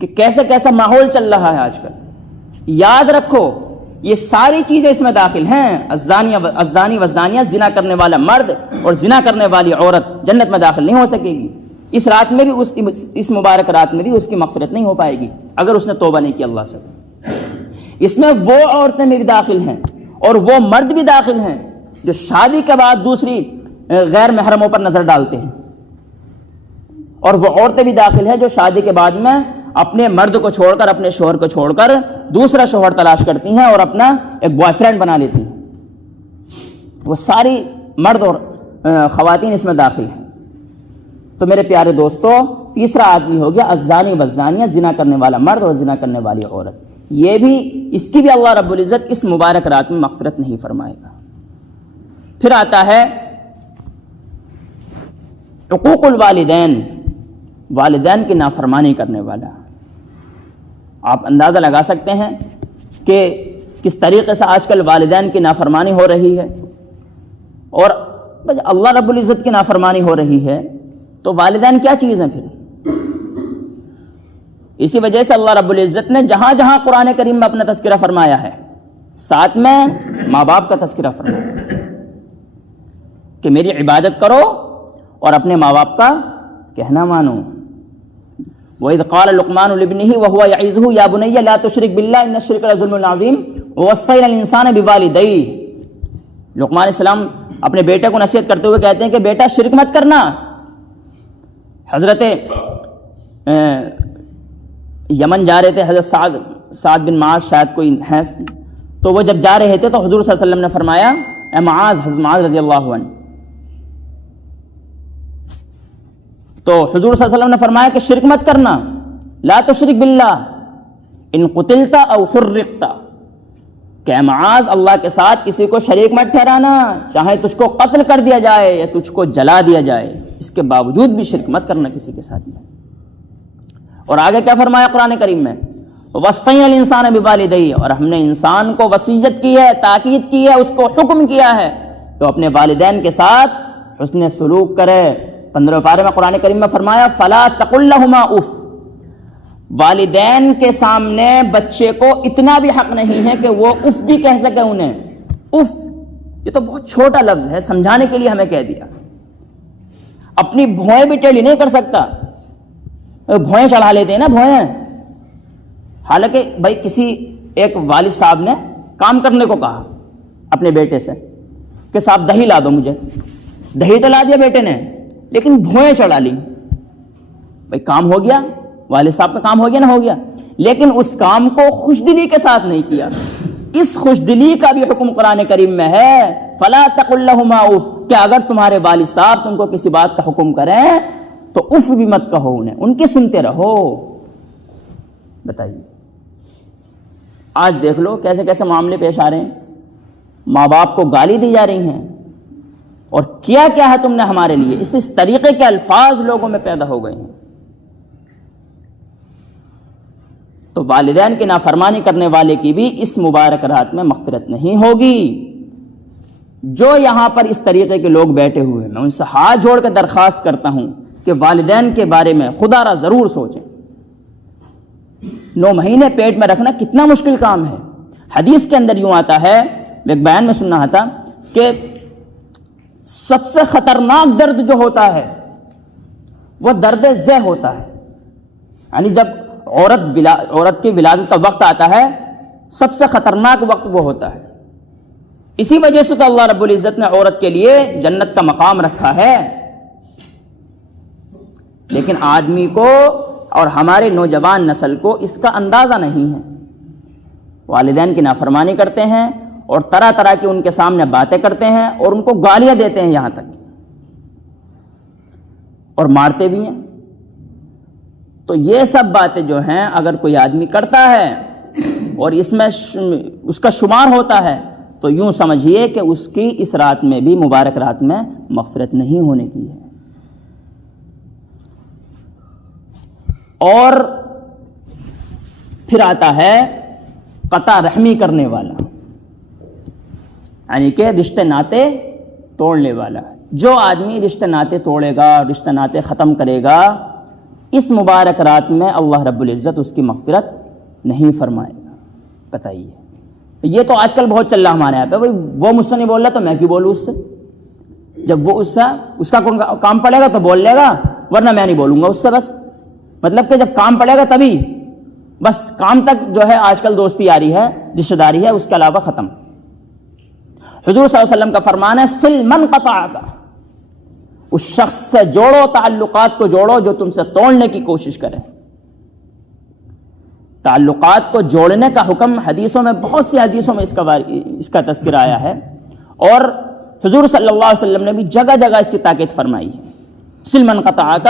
کہ کیسے کیسا ماحول چل رہا ہے آج کل. یاد رکھو یہ ساری چیزیں اس میں داخل ہیں. الزانی والزانیہ, زنا کرنے والا مرد اور زنا کرنے والی عورت جنت میں داخل نہیں ہو سکے گی. اس رات میں بھی اس مبارک رات میں بھی اس کی مغفرت نہیں ہو پائے گی اگر اس نے توبہ نہیں کی اللہ سے. اس میں وہ عورتیں بھی داخل ہیں اور وہ مرد بھی داخل ہیں جو شادی کے بعد دوسری غیر محرموں پر نظر ڈالتے ہیں, اور وہ عورتیں بھی داخل ہیں جو شادی کے بعد میں اپنے مرد کو چھوڑ کر, اپنے شوہر کو چھوڑ کر دوسرا شوہر تلاش کرتی ہیں اور اپنا ایک بوائے فرینڈ بنا لیتی ہیں. وہ ساری مرد اور خواتین اس میں داخل ہیں. تو میرے پیارے دوستو, تیسرا آدمی ہو گیا الزانی والزانیہ, زنا کرنے والا مرد اور زنا کرنے والی عورت. یہ بھی, اس کی بھی اللہ رب العزت اس مبارک رات میں مغفرت نہیں فرمائے گا. پھر آتا ہے حقوق الوالدین, والدین کی نافرمانی کرنے والا. آپ اندازہ لگا سکتے ہیں کہ کس طریقے سے آج کل والدین کی نافرمانی ہو رہی ہے, اور اللہ رب العزت کی نافرمانی ہو رہی ہے تو والدین کیا چیز ہیں پھر؟ اسی وجہ سے اللہ رب العزت نے جہاں جہاں قرآن کریم میں اپنا تذکرہ فرمایا ہے, ساتھ میں ماں باپ کا تذکرہ فرمایا کہ میری عبادت کرو اور اپنے ماں باپ کا کہنا مانو. وَإِذْ قَالَ لُقْمَانُ لِابْنِهِ وَهُوَ يَعِظُهُ يَا بُنَيَّ لَا تُشْرِكْ بِاللَّهِ إِنَّ الشِّرْكَ لَظُلْمٌ عَظِيمٌ وَوَصَّيْنَا الْإِنسَانَ بِوَالِدَيْهِ. لقمان علیہ السلام اپنے بیٹے کو نصیحت کرتے ہوئے کہتے ہیں کہ بیٹا شرک مت کرنا. حضرت یمن جا رہے تھے, حضرت سعد بن معاذ شاید کوئی ہے, تو وہ جب جا رہے تھے تو حضور صلی اللہ علیہ وسلم نے فرمایا, اے معاذ, حضرت معاذ رضی اللہ عنہ, تو حضور صلی اللہ علیہ وسلم نے فرمایا کہ شرک مت کرنا. لا تشرک باللہ ان قتلت او حرقت, کہ معاذ اللہ کے ساتھ کسی کو شریک مت ٹھہرانا, چاہے تجھ کو قتل کر دیا جائے یا تجھ کو جلا دیا جائے, اس کے باوجود بھی شرک مت کرنا کسی کے ساتھ میں. اور آگے کیا فرمایا قرآن کریم میں, وصینا الانسان بوالدیہ, اور ہم نے انسان کو وصیت کی ہے, تاکید کی ہے, اس کو حکم کیا ہے تو اپنے والدین کے ساتھ حسن سلوک کرے. 15 پارے میں قرآن کریم میں فرمایا فلا تقل لهما اف, والدین کے سامنے بچے کو اتنا بھی حق نہیں ہے کہ وہ اف بھی کہہ سکے انہیں. اف یہ تو بہت چھوٹا لفظ ہے, سمجھانے کے لیے ہمیں کہہ دیا. اپنی بھوئیں بھی ٹیڑھی نہیں کر سکتا, بھوئیں چڑھا لیتے ہیں نا بھوئیں. حالانکہ بھائی کسی ایک والد صاحب نے کام کرنے کو کہا اپنے بیٹے سے کہ صاحب دہی لا دو مجھے. دہی تو لا دیا بیٹے نے, لیکن بھوئیں چڑھا لی. بھائی کام ہو گیا، والد صاحب کا کام ہو گیا نہ ہو گیا، لیکن اس کام کو خوش دلی کے ساتھ نہیں کیا۔ اس خوش دلی کا بھی حکم قرآن کریم میں ہے، فلا تقل لهما اف، کہ اگر تمہارے والد صاحب تم کو کسی بات کا حکم کریں تو اف بھی مت کہو انہیں، ان کی سنتے رہو۔ بتائیے آج دیکھ لو کیسے کیسے معاملے پیش آ رہے ہیں، ماں باپ کو گالی دی جا رہی ہیں، اور کیا کیا ہے تم نے ہمارے لیے، اس طریقے کے الفاظ لوگوں میں پیدا ہو گئے ہیں۔ تو والدین کی نافرمانی کرنے والے کی بھی اس مبارک رات میں مغفرت نہیں ہوگی۔ جو یہاں پر اس طریقے کے لوگ بیٹھے ہوئے ہیں، میں ان سے ہاتھ جوڑ کے درخواست کرتا ہوں کہ والدین کے بارے میں خدا را ضرور سوچیں۔ 9 مہینے پیٹ میں رکھنا کتنا مشکل کام ہے۔ حدیث کے اندر یوں آتا ہے، ایک بیان میں سننا تھا کہ سب سے خطرناک درد جو ہوتا ہے وہ درد ذہ ہوتا ہے، یعنی جب عورت کی ولادت کا وقت آتا ہے سب سے خطرناک وقت وہ ہوتا ہے۔ اسی وجہ سے تو اللہ رب العزت نے عورت کے لیے جنت کا مقام رکھا ہے۔ لیکن آدمی کو اور ہمارے نوجوان نسل کو اس کا اندازہ نہیں ہے، والدین کی نافرمانی کرتے ہیں اور طرح طرح کی ان کے سامنے باتیں کرتے ہیں اور ان کو گالیاں دیتے ہیں، یہاں تک اور مارتے بھی ہیں۔ تو یہ سب باتیں جو ہیں اگر کوئی آدمی کرتا ہے اور اس میں اس کا شمار ہوتا ہے تو یوں سمجھیے کہ اس کی اس رات میں بھی، مبارک رات میں، مغفرت نہیں ہونے کی ہے۔ اور پھر آتا ہے قطع رحمی کرنے والا، یعنی کہ رشتے ناطے توڑنے والا۔ جو آدمی رشتے ناطے توڑے گا، رشتے ناطے ختم کرے گا، اس مبارک رات میں اللہ رب العزت اس کی مغفرت نہیں فرمائے گا۔ بتائیے، یہ تو آج کل بہت چل رہا ہمارے یہاں پہ، بھائی وہ مجھ سے نہیں بول رہا تو میں کیوں بولوں اس سے؟ جب وہ اس کا کام پڑے گا تو بول لے گا، ورنہ میں نہیں بولوں گا اس سے۔ بس مطلب کہ جب کام پڑے گا تبھی، بس کام تک جو ہے آج کل دوستی یاری ہے، رشتہ داری ہے، اس کے علاوہ ختم۔ حضور صلی اللہ علیہ وسلم کا فرمان ہے، سل من قطعک، اس شخص سے جوڑو، تعلقات کو جوڑو جو تم سے توڑنے کی کوشش کرے۔ تعلقات کو جوڑنے کا حکم حدیثوں میں، بہت سی حدیثوں میں اس کا تذکرہ آیا ہے، اور حضور صلی اللہ علیہ وسلم نے بھی جگہ جگہ اس کی تاکید فرمائی ہے۔ سل من قطعک،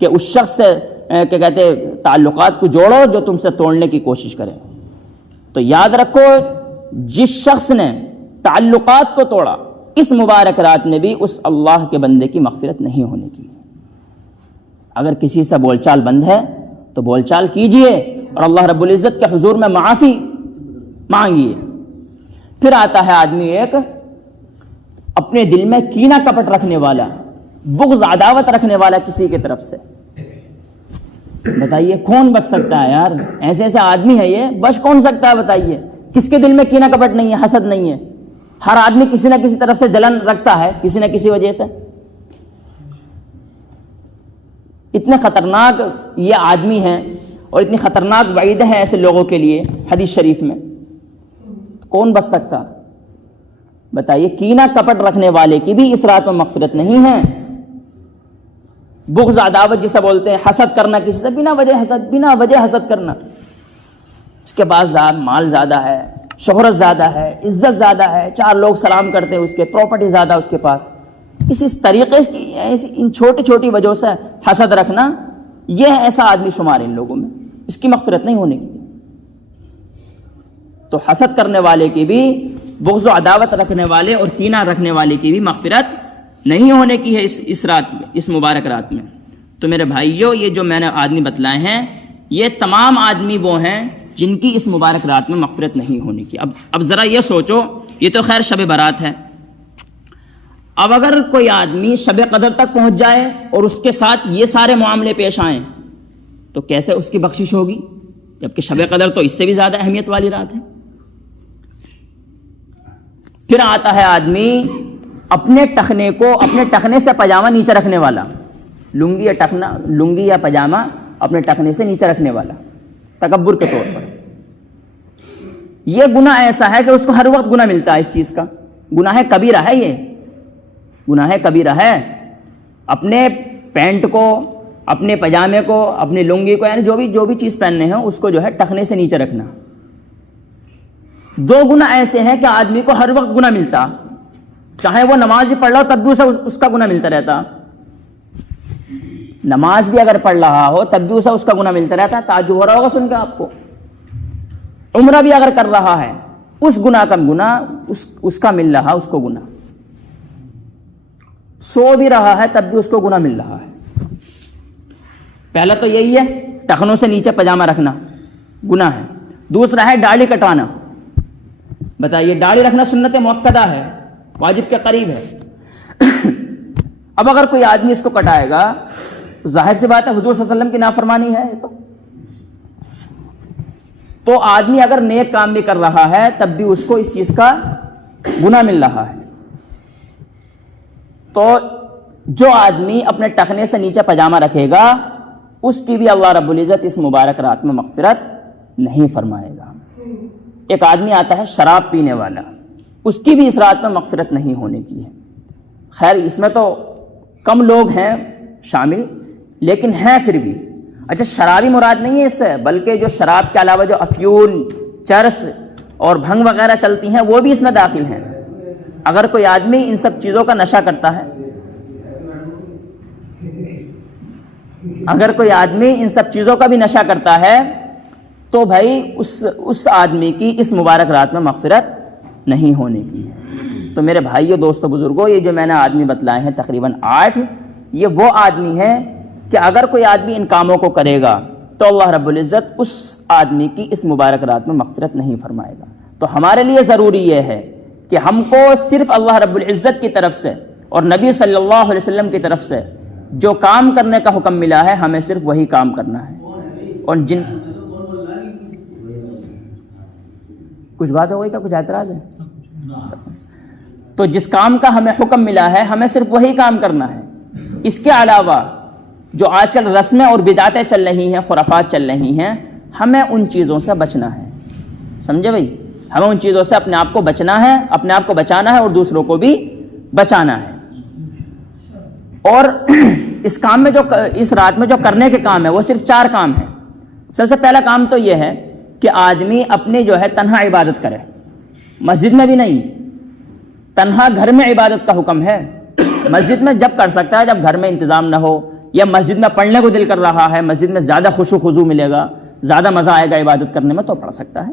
کہ اس شخص سے کہ کہتے تعلقات کو جوڑو جو تم سے توڑنے کی کوشش کرے۔ تو یاد رکھو، جس شخص نے تعلقات کو توڑا، اس مبارک رات میں بھی اس اللہ کے بندے کی مغفرت نہیں ہونے کی۔ اگر کسی سے بول چال بند ہے تو بول چال کیجئے اور اللہ رب العزت کے حضور میں معافی مانگیے۔ پھر آتا ہے آدمی ایک اپنے دل میں کینہ کپٹ رکھنے والا، بغض عداوت رکھنے والا کسی کی طرف سے۔ بتائیے کون بچ سکتا ہے یار؟ ایسے ایسے آدمی ہے، یہ بچ کون سکتا ہے؟ بتائیے کس کے دل میں کینہ کپٹ نہیں ہے، حسد نہیں ہے؟ ہر آدمی کسی نہ کسی طرف سے جلن رکھتا ہے، کسی نہ کسی وجہ سے۔ اتنے خطرناک یہ آدمی ہیں اور اتنی خطرناک وعید ہے ایسے لوگوں کے لیے حدیث شریف میں، کون بچ سکتا؟ بتائیے کینہ کپٹ رکھنے والے کی بھی اس رات میں مغفرت نہیں ہے۔ بغض عداوت جسے بولتے ہیں، حسد کرنا کسی سے، بنا وجہ حسد کرنا، اس کے پاس مال زیادہ ہے، شہرت زیادہ ہے، عزت زیادہ ہے، 4 لوگ سلام کرتے ہیں اس کے، پراپرٹی زیادہ اس کے پاس، اس طریقے سے ان چھوٹی چھوٹی وجہوں سے حسد رکھنا، یہ ایسا آدمی شمار ان لوگوں میں، اس کی مغفرت نہیں ہونے کی۔ تو حسد کرنے والے کی بھی، بغض و عداوت رکھنے والے اور کینہ رکھنے والے کی بھی مغفرت نہیں ہونے کی ہے اس رات، اس مبارک رات میں۔ تو میرے بھائیوں، یہ جو میں نے آدمی بتلائے ہیں، یہ تمام آدمی وہ ہیں جن کی اس مبارک رات میں مغفرت نہیں ہونے کی۔ اب ذرا یہ سوچو، یہ تو خیر شب برات ہے، اب اگر کوئی آدمی شب قدر تک پہنچ جائے اور اس کے ساتھ یہ سارے معاملے پیش آئیں تو کیسے اس کی بخشش ہوگی؟ جبکہ شب قدر تو اس سے بھی زیادہ اہمیت والی رات ہے۔ پھر آتا ہے آدمی اپنے ٹخنے سے پاجامہ نیچے رکھنے والا، لنگی یا پاجامہ اپنے ٹخنے سے نیچے رکھنے والا، تکبر کے طور پر۔ یہ گناہ ایسا ہے کہ اس کو ہر وقت گناہ ملتا ہے اس چیز کا، گناہ کبیرہ ہے، یہ گناہ کبیرہ ہے۔ اپنے پینٹ کو اپنے پجامے کو، اپنی لنگی کو، یعنی جو بھی چیز پہننے ہیں اس کو جو ہے ٹخنے سے نیچے رکھنا۔ دو گناہ ایسے ہیں کہ آدمی کو ہر وقت گناہ ملتا، چاہے وہ نماز بھی پڑھ رہا ہو تب بھی اس کا گناہ ملتا رہتا، نماز بھی اگر پڑھ رہا ہو تب بھی اسے اس کا گناہ ملتا رہتا۔ تعجب ہو رہا ہوگا سن کے آپ کو، عمرہ بھی اگر کر رہا ہے اس گناہ کا گناہ اس کا مل رہا، اس کو گناہ، سو بھی رہا ہے تب بھی اس کو گناہ مل رہا ہے۔ پہلا تو یہی ہے ٹخنوں سے نیچے پجامہ رکھنا گناہ ہے۔ دوسرا ہے داڑھی کٹوانا۔ بتائیے، داڑھی رکھنا سنت مؤکدہ ہے، واجب کے قریب ہے۔ اب اگر کوئی آدمی اس کو کٹائے گا، ظاہر سی بات ہے حضور صلی اللہ علیہ وسلم کی نافرمانی ہے۔ تو آدمی اگر نیک کام بھی کر رہا ہے تب بھی اس کو اس چیز کا گناہ مل رہا ہے۔ تو جو آدمی اپنے ٹخنے سے نیچے پجامہ رکھے گا اس کی بھی اللہ رب العزت اس مبارک رات میں مغفرت نہیں فرمائے گا۔ ایک آدمی آتا ہے شراب پینے والا، اس کی بھی اس رات میں مغفرت نہیں ہونے کی ہے۔ خیر اس میں تو کم لوگ ہیں شامل، لیکن ہیں پھر بھی۔ اچھا، شرابی مراد نہیں ہے اس سے، بلکہ جو شراب کے علاوہ جو افیون، چرس اور بھنگ وغیرہ چلتی ہیں وہ بھی اس میں داخل ہیں۔ اگر کوئی آدمی ان سب چیزوں کا نشہ کرتا ہے، اگر کوئی آدمی ان سب چیزوں کا بھی نشہ کرتا ہے تو بھائی اس آدمی کی اس مبارک رات میں مغفرت نہیں ہونے کی ہے۔ تو میرے بھائیو، دوستو، بزرگوں، یہ جو میں نے آدمی بتلائے ہیں تقریباً 8، یہ وہ آدمی ہے کہ اگر کوئی آدمی ان کاموں کو کرے گا تو اللہ رب العزت اس آدمی کی اس مبارک رات میں مغفرت نہیں فرمائے گا۔ تو ہمارے لیے ضروری یہ ہے کہ ہم کو صرف اللہ رب العزت کی طرف سے اور نبی صلی اللہ علیہ وسلم کی طرف سے جو کام کرنے کا حکم ملا ہے ہمیں صرف وہی کام کرنا ہے۔ اور کچھ بات ہو گئی کیا؟ کچھ اعتراض ہے؟ تو جس کام کا ہمیں حکم ملا ہے ہمیں صرف وہی کام کرنا ہے۔ اس کے علاوہ جو آج کل رسمیں اور بدعتیں چل رہی ہیں، خرافات چل رہی ہیں، ہمیں ان چیزوں سے بچنا ہے۔ سمجھے بھائی؟ ہمیں ان چیزوں سے اپنے آپ کو بچنا ہے، اپنے آپ کو بچانا ہے اور دوسروں کو بھی بچانا ہے۔ اور اس کام میں اس رات میں جو کرنے کے کام ہے وہ صرف 4 کام ہیں۔ سب سے پہلا کام تو یہ ہے کہ آدمی اپنی جو ہے تنہا عبادت کرے، مسجد میں بھی نہیں، تنہا گھر میں عبادت کا حکم ہے۔ مسجد میں جب کر سکتا ہے جب گھر میں انتظام نہ ہو، یا مسجد میں پڑھنے کو دل کر رہا ہے، مسجد میں زیادہ خشوع خضوع ملے گا، زیادہ مزہ آئے گا عبادت کرنے میں، تو پڑھ سکتا ہے۔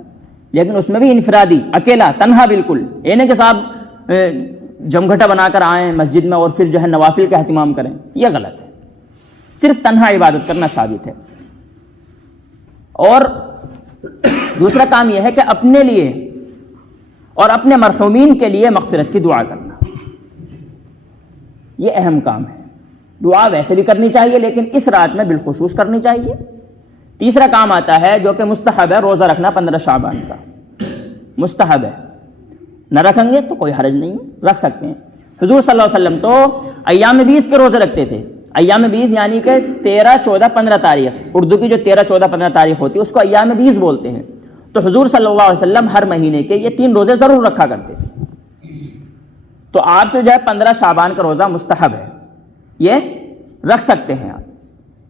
لیکن اس میں بھی انفرادی، اکیلا، تنہا بالکل، یہ نہیں کہ صاحب جمگھٹا بنا کر آئیں مسجد میں اور پھر جو ہے نوافل کا اہتمام کریں، یہ غلط ہے۔ صرف تنہا عبادت کرنا ثابت ہے۔ اور دوسرا کام یہ ہے کہ اپنے لیے اور اپنے مرحومین کے لیے مغفرت کی دعا کرنا، یہ اہم کام ہے۔ دعا ویسے بھی کرنی چاہیے لیکن اس رات میں بالخصوص کرنی چاہیے۔ تیسرا کام آتا ہے جو کہ مستحب ہے، روزہ رکھنا 15 شعبان کا مستحب ہے۔ نہ رکھیں گے تو کوئی حرج نہیں، رکھ سکتے ہیں۔ حضور صلی اللہ علیہ وسلم تو ایام 20 کے روزے رکھتے تھے۔ ایام 20 یعنی کہ 13، 14، 15 تاریخ، اردو کی جو 13، 14، 15 تاریخ ہوتی ہے اس کو ایام 20 بولتے ہیں۔ تو حضور صلی اللہ علیہ وسلم ہر مہینے کے یہ 3 روزے ضرور رکھا کرتے تھے۔ تو آپ سے جو ہے 15 شعبان کا روزہ مستحب ہے، یہ رکھ سکتے ہیں آپ۔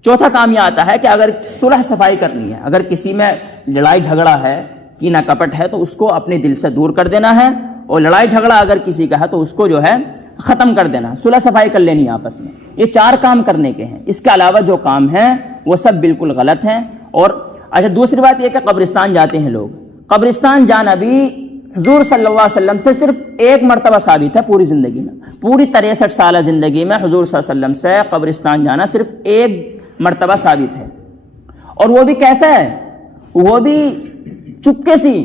چوتھا کام یہ آتا ہے کہ اگر صلح صفائی کرنی ہے، اگر کسی میں لڑائی جھگڑا ہے، کینہ کپٹ ہے، تو اس کو اپنے دل سے دور کر دینا ہے، اور لڑائی جھگڑا اگر کسی کا ہے تو اس کو جو ہے ختم کر دینا، صلح صفائی کر لینی آپس میں۔ یہ 4 کام کرنے کے ہیں۔ اس کے علاوہ جو کام ہیں وہ سب بالکل غلط ہیں۔ اور اچھا، دوسری بات یہ کہ قبرستان جاتے ہیں لوگ، قبرستان جانا بھی حضور صلی اللہ علیہ وسلم سے صرف 1 مرتبہ ثابت ہے پوری زندگی میں، پوری 63 سالہ زندگی میں حضور صلی اللہ علیہ وسلم سے قبرستان جانا صرف 1 مرتبہ ثابت ہے۔ اور وہ بھی کیسا ہے؟ وہ بھی چپکے سی،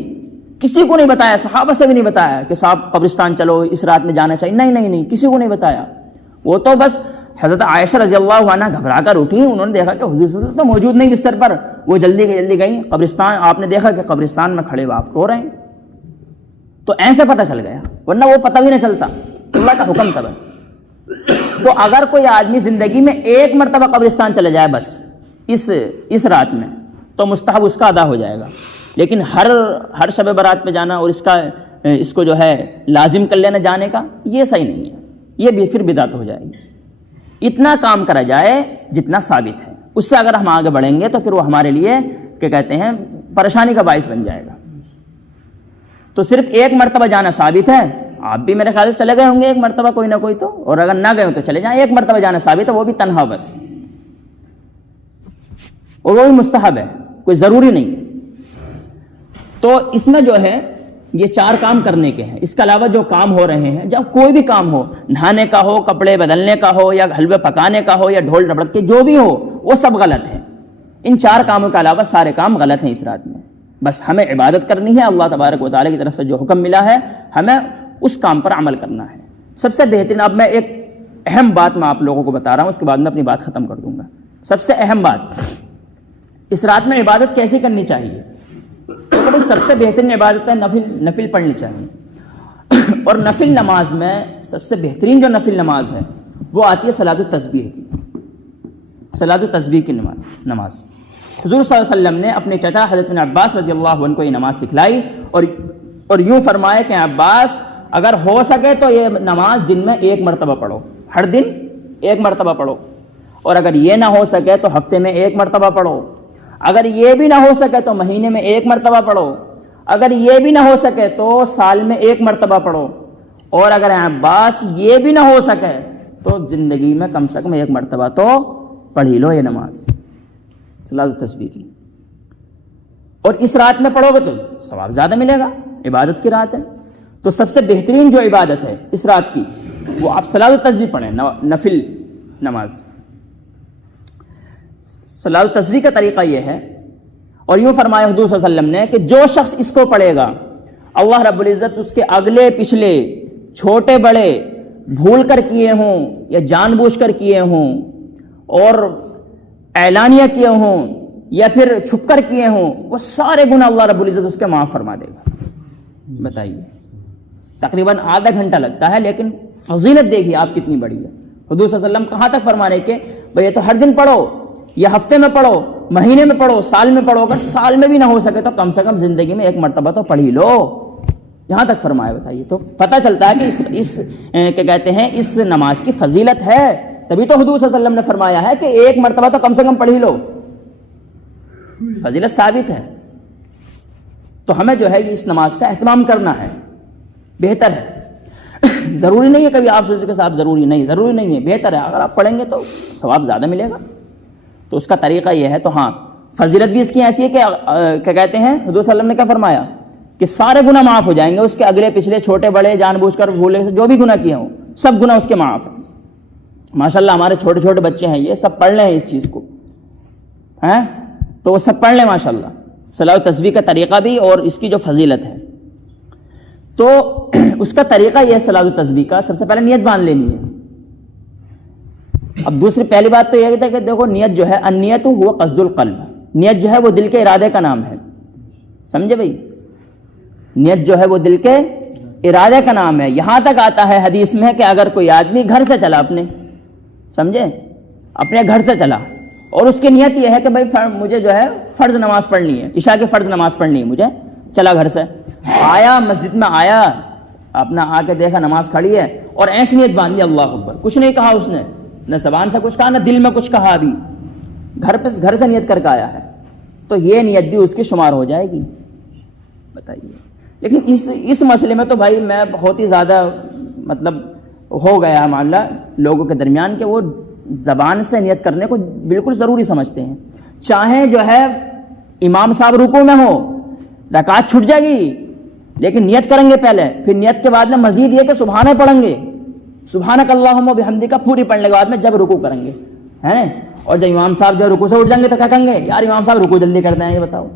کسی کو نہیں بتایا، صحابہ سے بھی نہیں بتایا کہ صاحب قبرستان چلو اس رات میں جانا چاہیے، نہیں، کسی کو نہیں بتایا۔ وہ تو بس حضرت عائشہ رضی اللہ عنہ گھبرا کر اٹھی، انہوں نے دیکھا کہ حضور صلی اللہ علیہ وسلم تو موجود نہیں بستر پر، وہ جلدی گئیں قبرستان، آپ نے دیکھا کہ قبرستان میں کھڑے ہوئے آپ رو رہے ہیں، تو ایسے پتہ چل گیا، ورنہ وہ پتہ بھی نہ چلتا، اللہ کا حکم تھا بس۔ تو اگر کوئی آدمی زندگی میں 1 مرتبہ قبرستان چلے جائے بس اس رات میں، تو مستحب اس کا ادا ہو جائے گا۔ لیکن ہر شب برات پہ جانا اور اس کو جو ہے لازم کر لینا جانے کا، یہ صحیح نہیں ہے، یہ بھی پھر بدعت ہو جائے گی۔ اتنا کام کرا جائے جتنا ثابت ہے۔ اس سے اگر ہم آگے بڑھیں گے تو پھر وہ ہمارے لیے کیا کہتے ہیں پریشانی کا باعث بن جائے گا. تو صرف ایک مرتبہ جانا ثابت ہے. آپ بھی میرے خیال سے چلے گئے ہوں گے ایک مرتبہ کوئی نہ کوئی تو, اور اگر نہ گئے ہوں تو چلے جائیں. ایک مرتبہ جانا ثابت ہے, وہ بھی تنہا بس, اور وہ بھی مستحب ہے, کوئی ضروری نہیں. تو اس میں جو ہے یہ 4 کام کرنے کے ہیں. اس کے علاوہ جو کام ہو رہے ہیں, جب کوئی بھی کام ہو, نہانے کا ہو, کپڑے بدلنے کا ہو, یا حلوے پکانے کا ہو, یا ڈھول ڈھبڑک کے جو بھی ہو, وہ سب غلط ہیں. ان 4 کاموں کے علاوہ سارے کام غلط ہیں اس رات میں. بس ہمیں عبادت کرنی ہے, اللہ تبارک و تعالیٰ کی طرف سے جو حکم ملا ہے ہمیں اس کام پر عمل کرنا ہے. سب سے بہترین, اب میں ایک اہم بات میں آپ لوگوں کو بتا رہا ہوں, اس کے بعد میں اپنی بات ختم کر دوں گا. سب سے اہم بات, اس رات میں عبادت کیسے کرنی چاہیے؟ تو سب سے بہترین عبادت ہے نفل پڑھنی چاہیے. اور نفل نماز میں سب سے بہترین جو نفل نماز ہے وہ آتی ہے صلاۃ التسبیح کی. صلاۃ التسبیح کی نماز حضور صلی اللہ علیہ وسلم نے اپنے چچا حضرت بن عباس رضی اللہ عنہ کو یہ نماز سکھلائی, اور یوں فرمایا کہ عباس اگر ہو سکے تو یہ نماز دن میں 1 مرتبہ پڑھو, ہر دن 1 مرتبہ پڑھو, اور اگر یہ نہ ہو سکے تو ہفتے میں 1 مرتبہ پڑھو, اگر یہ بھی نہ ہو سکے تو مہینے میں 1 مرتبہ پڑھو, اگر یہ بھی نہ ہو سکے تو سال میں 1 مرتبہ پڑھو, اور اگر عباس یہ بھی نہ ہو سکے تو زندگی میں کم سے کم 1 مرتبہ تو پڑھ ہی لو یہ نماز صلاۃ التسبیح کی. اور اس رات میں پڑھو گے تو ثواب زیادہ ملے گا, عبادت کی رات ہے. تو سب سے بہترین جو عبادت ہے اس رات کی وہ آپ صلاۃ التسبیح پڑھیں, نفل نماز. صلاۃ التسبیح کا طریقہ یہ ہے, اور یوں فرمایا حضور صلی اللہ علیہ وسلم نے کہ جو شخص اس کو پڑھے گا اللہ رب العزت اس کے اگلے پچھلے چھوٹے بڑے بھول کر کیے ہوں یا جان بوجھ کر کیے ہوں, اور اعلانیہ کیے ہوں یا پھر چھپ کر کیے ہوں, وہ سارے گناہ اللہ رب العزت اس کے معاف فرما دے گا. بتائیے, تقریباً آدھا گھنٹہ لگتا ہے, لیکن فضیلت دیکھیے آپ کتنی بڑی ہے. حضور صلی اللہ علیہ وسلم کہاں تک فرمانے کے بھئی یہ تو ہر دن پڑھو, یا ہفتے میں پڑھو, مہینے میں پڑھو, سال میں پڑھو, اگر سال میں بھی نہ ہو سکے تو کم سے کم زندگی میں 1 مرتبہ تو پڑھ ہی لو, یہاں تک فرمایا. بتائیے, تو پتہ چلتا ہے کہ اس کیا کہتے ہیں اس نماز کی فضیلت ہے. تبھی تو حضور صلی اللہ علیہ وسلم نے فرمایا ہے کہ 1 مرتبہ تو کم سے کم پڑھ ہی لو, فضیلت ثابت ہے. تو ہمیں جو ہے اس نماز کا اہتمام کرنا ہے, بہتر ہے. ضروری نہیں ہے کبھی آپ سوچیں کہ صاحب ضروری نہیں ہے, بہتر ہے اگر آپ پڑھیں گے تو ثواب زیادہ ملے گا. تو اس کا طریقہ یہ ہے. تو ہاں, فضیلت بھی اس کی ایسی ہے کہ کیا کہتے ہیں حضور صلی اللہ علیہ وسلم نے کیا فرمایا کہ سارے گناہ معاف ہو جائیں گے, اس کے اگلے پچھلے چھوٹے بڑے جان بوجھ کر بھولے سے جو بھی گناہ کیے ہوں سب گناہ اس کے معاف ہیں. ماشاءاللہ ہمارے چھوٹے چھوٹے بچے ہیں, یہ سب پڑھ لیں اس چیز کو, ہیں تو وہ سب پڑھ لیں ماشاءاللہ. صلاۃ التسبیح کا طریقہ بھی اور اس کی جو فضیلت ہے, تو اس کا طریقہ یہ ہے صلاۃ التسبیح کا. سب سے پہلے نیت باندھ لینی ہے. اب دوسری پہلی بات تو یہ ہے کہ دیکھو نیت جو ہے, النیت ہوا قصد القلب, نیت جو ہے وہ دل کے ارادے کا نام ہے. سمجھے بھائی, نیت جو ہے وہ دل کے ارادے کا نام ہے. یہاں تک آتا ہے حدیث میں کہ اگر کوئی آدمی گھر سے چلا, سمجھے اپنے گھر سے چلا, اور اس کی نیت یہ ہے کہ بھائی مجھے جو ہے فرض نماز پڑھنی ہے, عشاء کی فرض نماز پڑھنی ہے مجھے, چلا گھر سے, آیا مسجد میں, آیا اپنا آ کے دیکھا نماز کھڑی ہے, اور ایسی نیت باندھ لی اللہ اکبر, کچھ نہیں کہا اس نے, نہ زبان سے کچھ کہا نہ دل میں کچھ کہا, ابھی گھر سے نیت کر کے آیا ہے, تو یہ نیت بھی اس کی شمار ہو جائے گی. بتائیے. لیکن اس مسئلے میں تو بھائی میں بہت ہی زیادہ مطلب ہو گیا معاملہ لوگوں کے درمیان کہ وہ زبان سے نیت کرنے کو بالکل ضروری سمجھتے ہیں. چاہے جو ہے امام صاحب رکوع میں ہو, رکعت چھٹ جائے گی, لیکن نیت کریں گے پہلے, پھر نیت کے بعد میں مزید یہ کہ سبحانہ پڑھیں گے, سبحانک اللہم و بحمدک پوری پڑھنے کے بعد میں جب رکوع کریں گے, ہیں, اور جب امام صاحب جو رکوع سے اٹھ جائیں گے تو کیا کہیں گے, یار امام صاحب رکوع جلدی کرتے ہیں, یہ بتاؤ,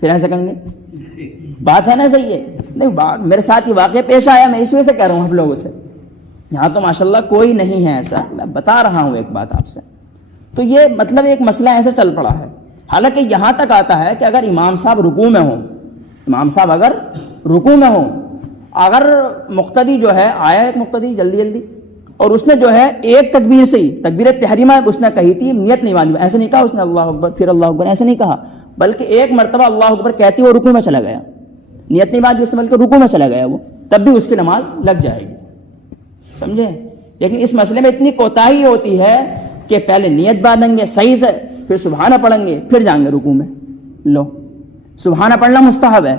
پھر ایسے کہیں گے. بات ہے نا, صحیح ہے. نہیں, بات میرے ساتھ یہ واقعہ پیش آیا, میں اس وجہ سے کہہ رہا ہوں آپ لوگوں سے. یہاں تو ماشاءاللہ کوئی نہیں ہے ایسا, میں بتا رہا ہوں ایک بات آپ سے. تو یہ مطلب ایک مسئلہ ایسے چل پڑا ہے. حالانکہ یہاں تک آتا ہے کہ اگر امام صاحب رکوع میں ہوں, اگر رکوع میں ہوں, اگر مقتدی جو ہے آیا, ایک مقتدی جلدی اور اس نے جو ہے ایک تکبیر سے ہی, تکبیر تحریمہ اس نے کہی تھی, نیت نہیں باندھی, ایسے نہیں کہا اس نے اللہ اکبر پھر اللہ اکبر, ایسے نہیں کہا, بلکہ ایک مرتبہ اللہ اکبر کہتی وہ رکوع میں چلا گیا, نیت نہیں باندھی اس نے بلکہ رکوع میں چلا گیا وہ, تب بھی اس کی نماز لگ جائے گی. سمجھے. لیکن اس مسئلے میں اتنی کوتاہی ہوتی ہے کہ پہلے نیت باندھیں گے صحیح سے, پھر سبحانہ پڑھیں گے، پھر جائیں گے رکوع میں. لو سبحانہ پڑھنا مستحب ہے،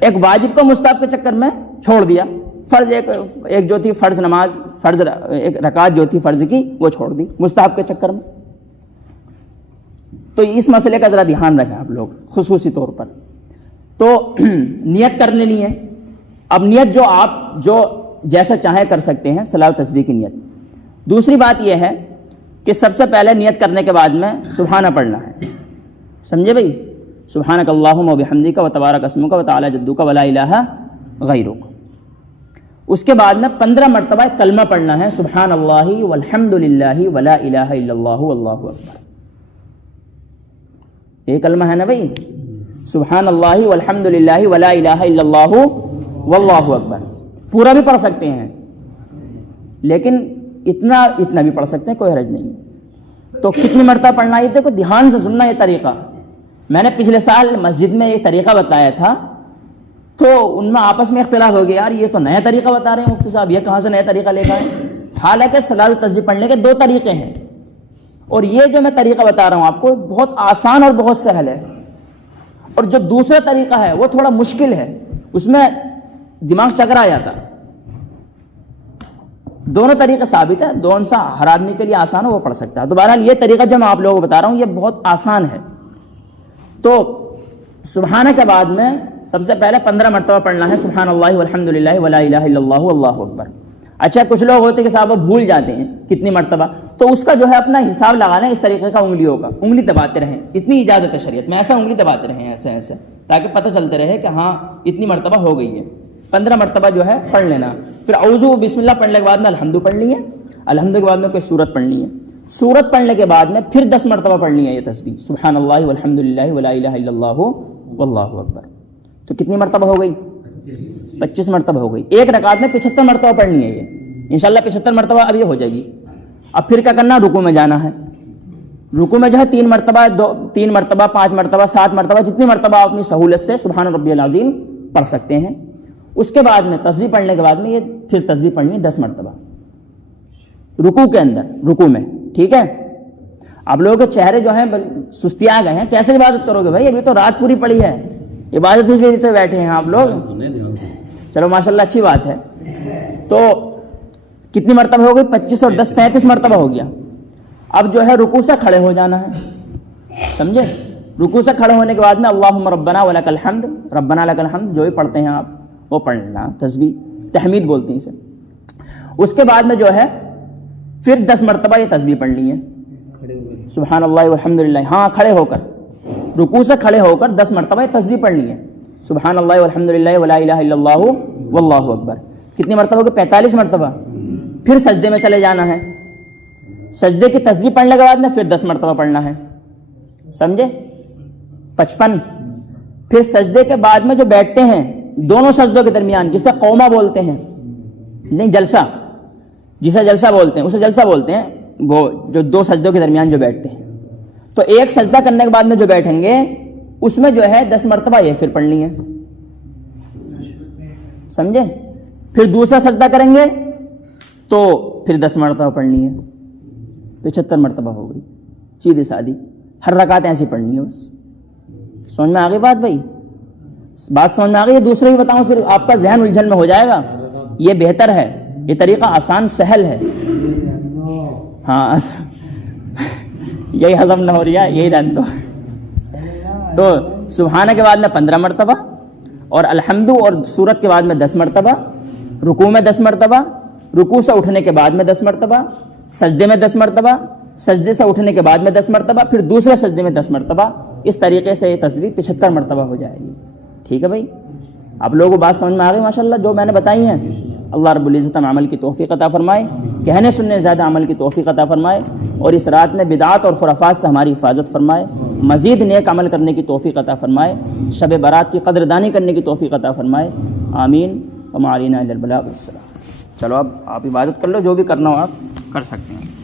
ایک واجب کو مستحب کے چکر میں چھوڑ دیا. فرض ایک جو تھی فرض نماز، فرض ایک رکعت جو تھی فرض کی وہ چھوڑ دی مستحب کے چکر میں. تو اس مسئلے کا ذرا دھیان رکھیں آپ لوگ خصوصی طور پر. تو نیت کر لینی ہے. اب نیت جو آپ جو جیسا چاہیں کر سکتے ہیں، صلاۃ و تسبیح کی نیت. دوسری بات یہ ہے کہ سب سے پہلے نیت کرنے کے بعد میں سبحانہ پڑھنا ہے. سمجھے بھائی؟ سبحانک اللہم و بحمدک و تبارک اسمک و تعالی جدک و لا الہ غیرک. اس کے بعد میں 15 مرتبہ ایک کلمہ پڑھنا ہے، سبحان اللہ والحمد للہ ولا الہ الا اللہ واللہ اکبر. یہ کلمہ ہے نا بھائی، سبحان اللہ والحمد للہ ولا الہ الا اللہ واللہ اکبر. پورا بھی پڑھ سکتے ہیں لیکن اتنا بھی پڑھ سکتے ہیں، کوئی حرج نہیں. تو کتنی مرتبہ پڑھنا ہے؟ دیکھو دھیان سے سننا. یہ طریقہ میں نے پچھلے سال مسجد میں یہ طریقہ بتایا تھا، تو ان میں آپس میں اختلاف ہو گیا، یار یہ تو نیا طریقہ بتا رہے ہیں مفتی صاحب، یہ کہاں سے نیا طریقہ لے گئے؟ حالانکہ صلاۃ و تسبیح پڑھنے کے 2 طریقے ہیں، اور یہ جو میں طریقہ بتا رہا ہوں آپ کو بہت آسان اور بہت سہل ہے. اور جو دوسرا طریقہ ہے وہ تھوڑا مشکل ہے، اس میں دماغ چکرا جاتا. دونوں طریقے ثابت ہے، دونوں سا ہر آدمی کے لیے آسان ہے، وہ پڑھ سکتا ہے. تو بہرحال یہ طریقہ جو میں آپ لوگوں کو بتا رہا ہوں یہ بہت آسان ہے. تو سبحانہ کے بعد میں سب سے پہلے 15 مرتبہ پڑھنا ہے سبحان اللہ والحمد للہ ولا الہ الا اللہ واللہ اکبر. اچھا کچھ لوگ ہوتے ہیں کہ صاحب وہ بھول جاتے ہیں کتنی مرتبہ، تو اس کا جو ہے اپنا حساب لگانا ہے اس طریقے کا، انگلیوں کا انگلی دباتے رہیں. اتنی اجازت ہے شریعت میں، ایسا انگلی دباتے رہیں ایسے تاکہ پتہ چلتے رہے کہ ہاں اتنی مرتبہ ہو گئی ہے. 15 مرتبہ جو ہے پڑھ لینا. پھر اعوذ بسم اللہ پڑھنے کے بعد میں الحمد پڑھنی ہے. الحمد کے بعد میں کوئی سورت پڑھنی ہے. سورت پڑھنے کے بعد میں پھر 10 مرتبہ پڑھنی ہے یہ تسبیح، سبحان اللہ والحمد للہ ولا الہ الا اللہ واللہ اکبر. تو کتنی مرتبہ ہو گئی؟ 25 مرتبہ ہو گئی. ایک رکعت میں 75 مرتبہ پڑھنی ہے یہ انشاءاللہ. 75 مرتبہ اب یہ ہو جائے گی. اب پھر کیا کرنا؟ رکوع میں جانا ہے. رکوع میں جو ہے 3 مرتبہ 3 مرتبہ 5 مرتبہ 7 مرتبہ جتنی مرتبہ آپ اپنی سہولت سے سبحان ربی العظیم پڑھ سکتے ہیں. اس کے بعد میں تسبیح پڑھنے کے بعد میں یہ پھر تسبیح پڑھنی ہے 10 مرتبہ رکوع کے اندر، رکوع میں. ٹھیک ہے؟ آپ لوگوں کے چہرے جو ہیں سستی آ گئے ہیں، کیسے عبادت کرو گے بھائی؟ ابھی تو رات پوری پڑی ہے، عبادت کے لیے بیٹھے ہیں آپ لوگ. چلو ماشاءاللہ اچھی بات ہے. تو کتنی مرتبہ ہو گئی؟ 25 اور 10 35 مرتبہ ہو گیا. اب جو ہے رکوع سے کھڑے ہو جانا ہے. سمجھے؟ رکوع سے کھڑے ہونے کے بعد میں اللہم ربنا ولک الحمد، ربنا لک الحمد جو بھی پڑھتے ہیں آپ وہ پڑھ لینا، تسبیح تحمید بولتے ہیں اسے. اس کے بعد میں جو ہے پھر 10 مرتبہ یہ تسبیح پڑھنی ہے، سبحان اللہ والحمد للہ. ہاں کھڑے ہو کر، رکوع سے کھڑے ہو کر 10 مرتبہ یہ تسبیح پڑھنی ہے، سبحان اللہ والحمد للہ ولا الہ الا اللہ واللہ اکبر. کتنی مرتبہ ہوگی؟ 45 مرتبہ. پھر سجدے میں چلے جانا ہے. سجدے کی تسبیح پڑھنے کے بعد میں پھر 10 مرتبہ پڑھنا ہے. سمجھے؟ 55. پھر سجدے کے بعد میں جو بیٹھتے ہیں دونوں سجدوں کے درمیان، جسے قومہ بولتے ہیں، نہیں جلسہ، جسے جلسہ بولتے ہیں، اسے جلسہ بولتے ہیں، وہ جو 2 سجدوں کے درمیان جو بیٹھتے ہیں. تو ایک سجدہ کرنے کے بعد میں جو بیٹھیں گے اس میں جو ہے 10 مرتبہ یہ پھر پڑھنی ہے. سمجھے؟ پھر دوسرا سجدہ کریں گے تو پھر 10 مرتبہ پڑھنی ہے. 75 مرتبہ ہو گئی. سیدھی سادھی ہر رکعت ایسی پڑھنی ہے بس. سمجھ میں آ گئی بات بھائی؟ بات سمجھ میں آ گئی؟ دوسرے بھی بتاؤں پھر آپ کا ذہن الجھن میں ہو جائے گا. یہ بہتر ہے، یہ طریقہ آسان سہل ہے. ہاں یہی ہضم نہ ہو رہی ہے، یہی دن تو سبحانہ کے بعد میں 15 مرتبہ، اور الحمد اور سورت کے بعد میں 10 مرتبہ، رکوع میں 10 مرتبہ، رکوع سے اٹھنے کے بعد میں 10 مرتبہ، سجدے میں 10 مرتبہ، سجدے سے اٹھنے کے بعد میں 10 مرتبہ، پھر دوسرے سجدے میں 10 مرتبہ. اس طریقے سے یہ تسبیح 75 مرتبہ ہو جائے گی. ٹھیک ہے بھائی؟ آپ لوگوں کو بات سمجھ میں آ گئی ماشاءاللہ جو میں نے بتائی ہیں؟ اللہ رب العزت ہم عمل کی توفیق عطا فرمائے، کہنے سننے زیادہ عمل کی توفیق عطا فرمائے، اور اس رات میں بدعات اور خرافات سے ہماری حفاظت فرمائے، مزید نیک عمل کرنے کی توفیق عطا فرمائے، شب برات کی قدردانی کرنے کی توفیق عطا فرمائے. آمین. وما علینا الا البلاغ. السلام. چلو اب آپ عبادت کر لو، جو بھی کرنا ہو آپ کر سکتے ہیں.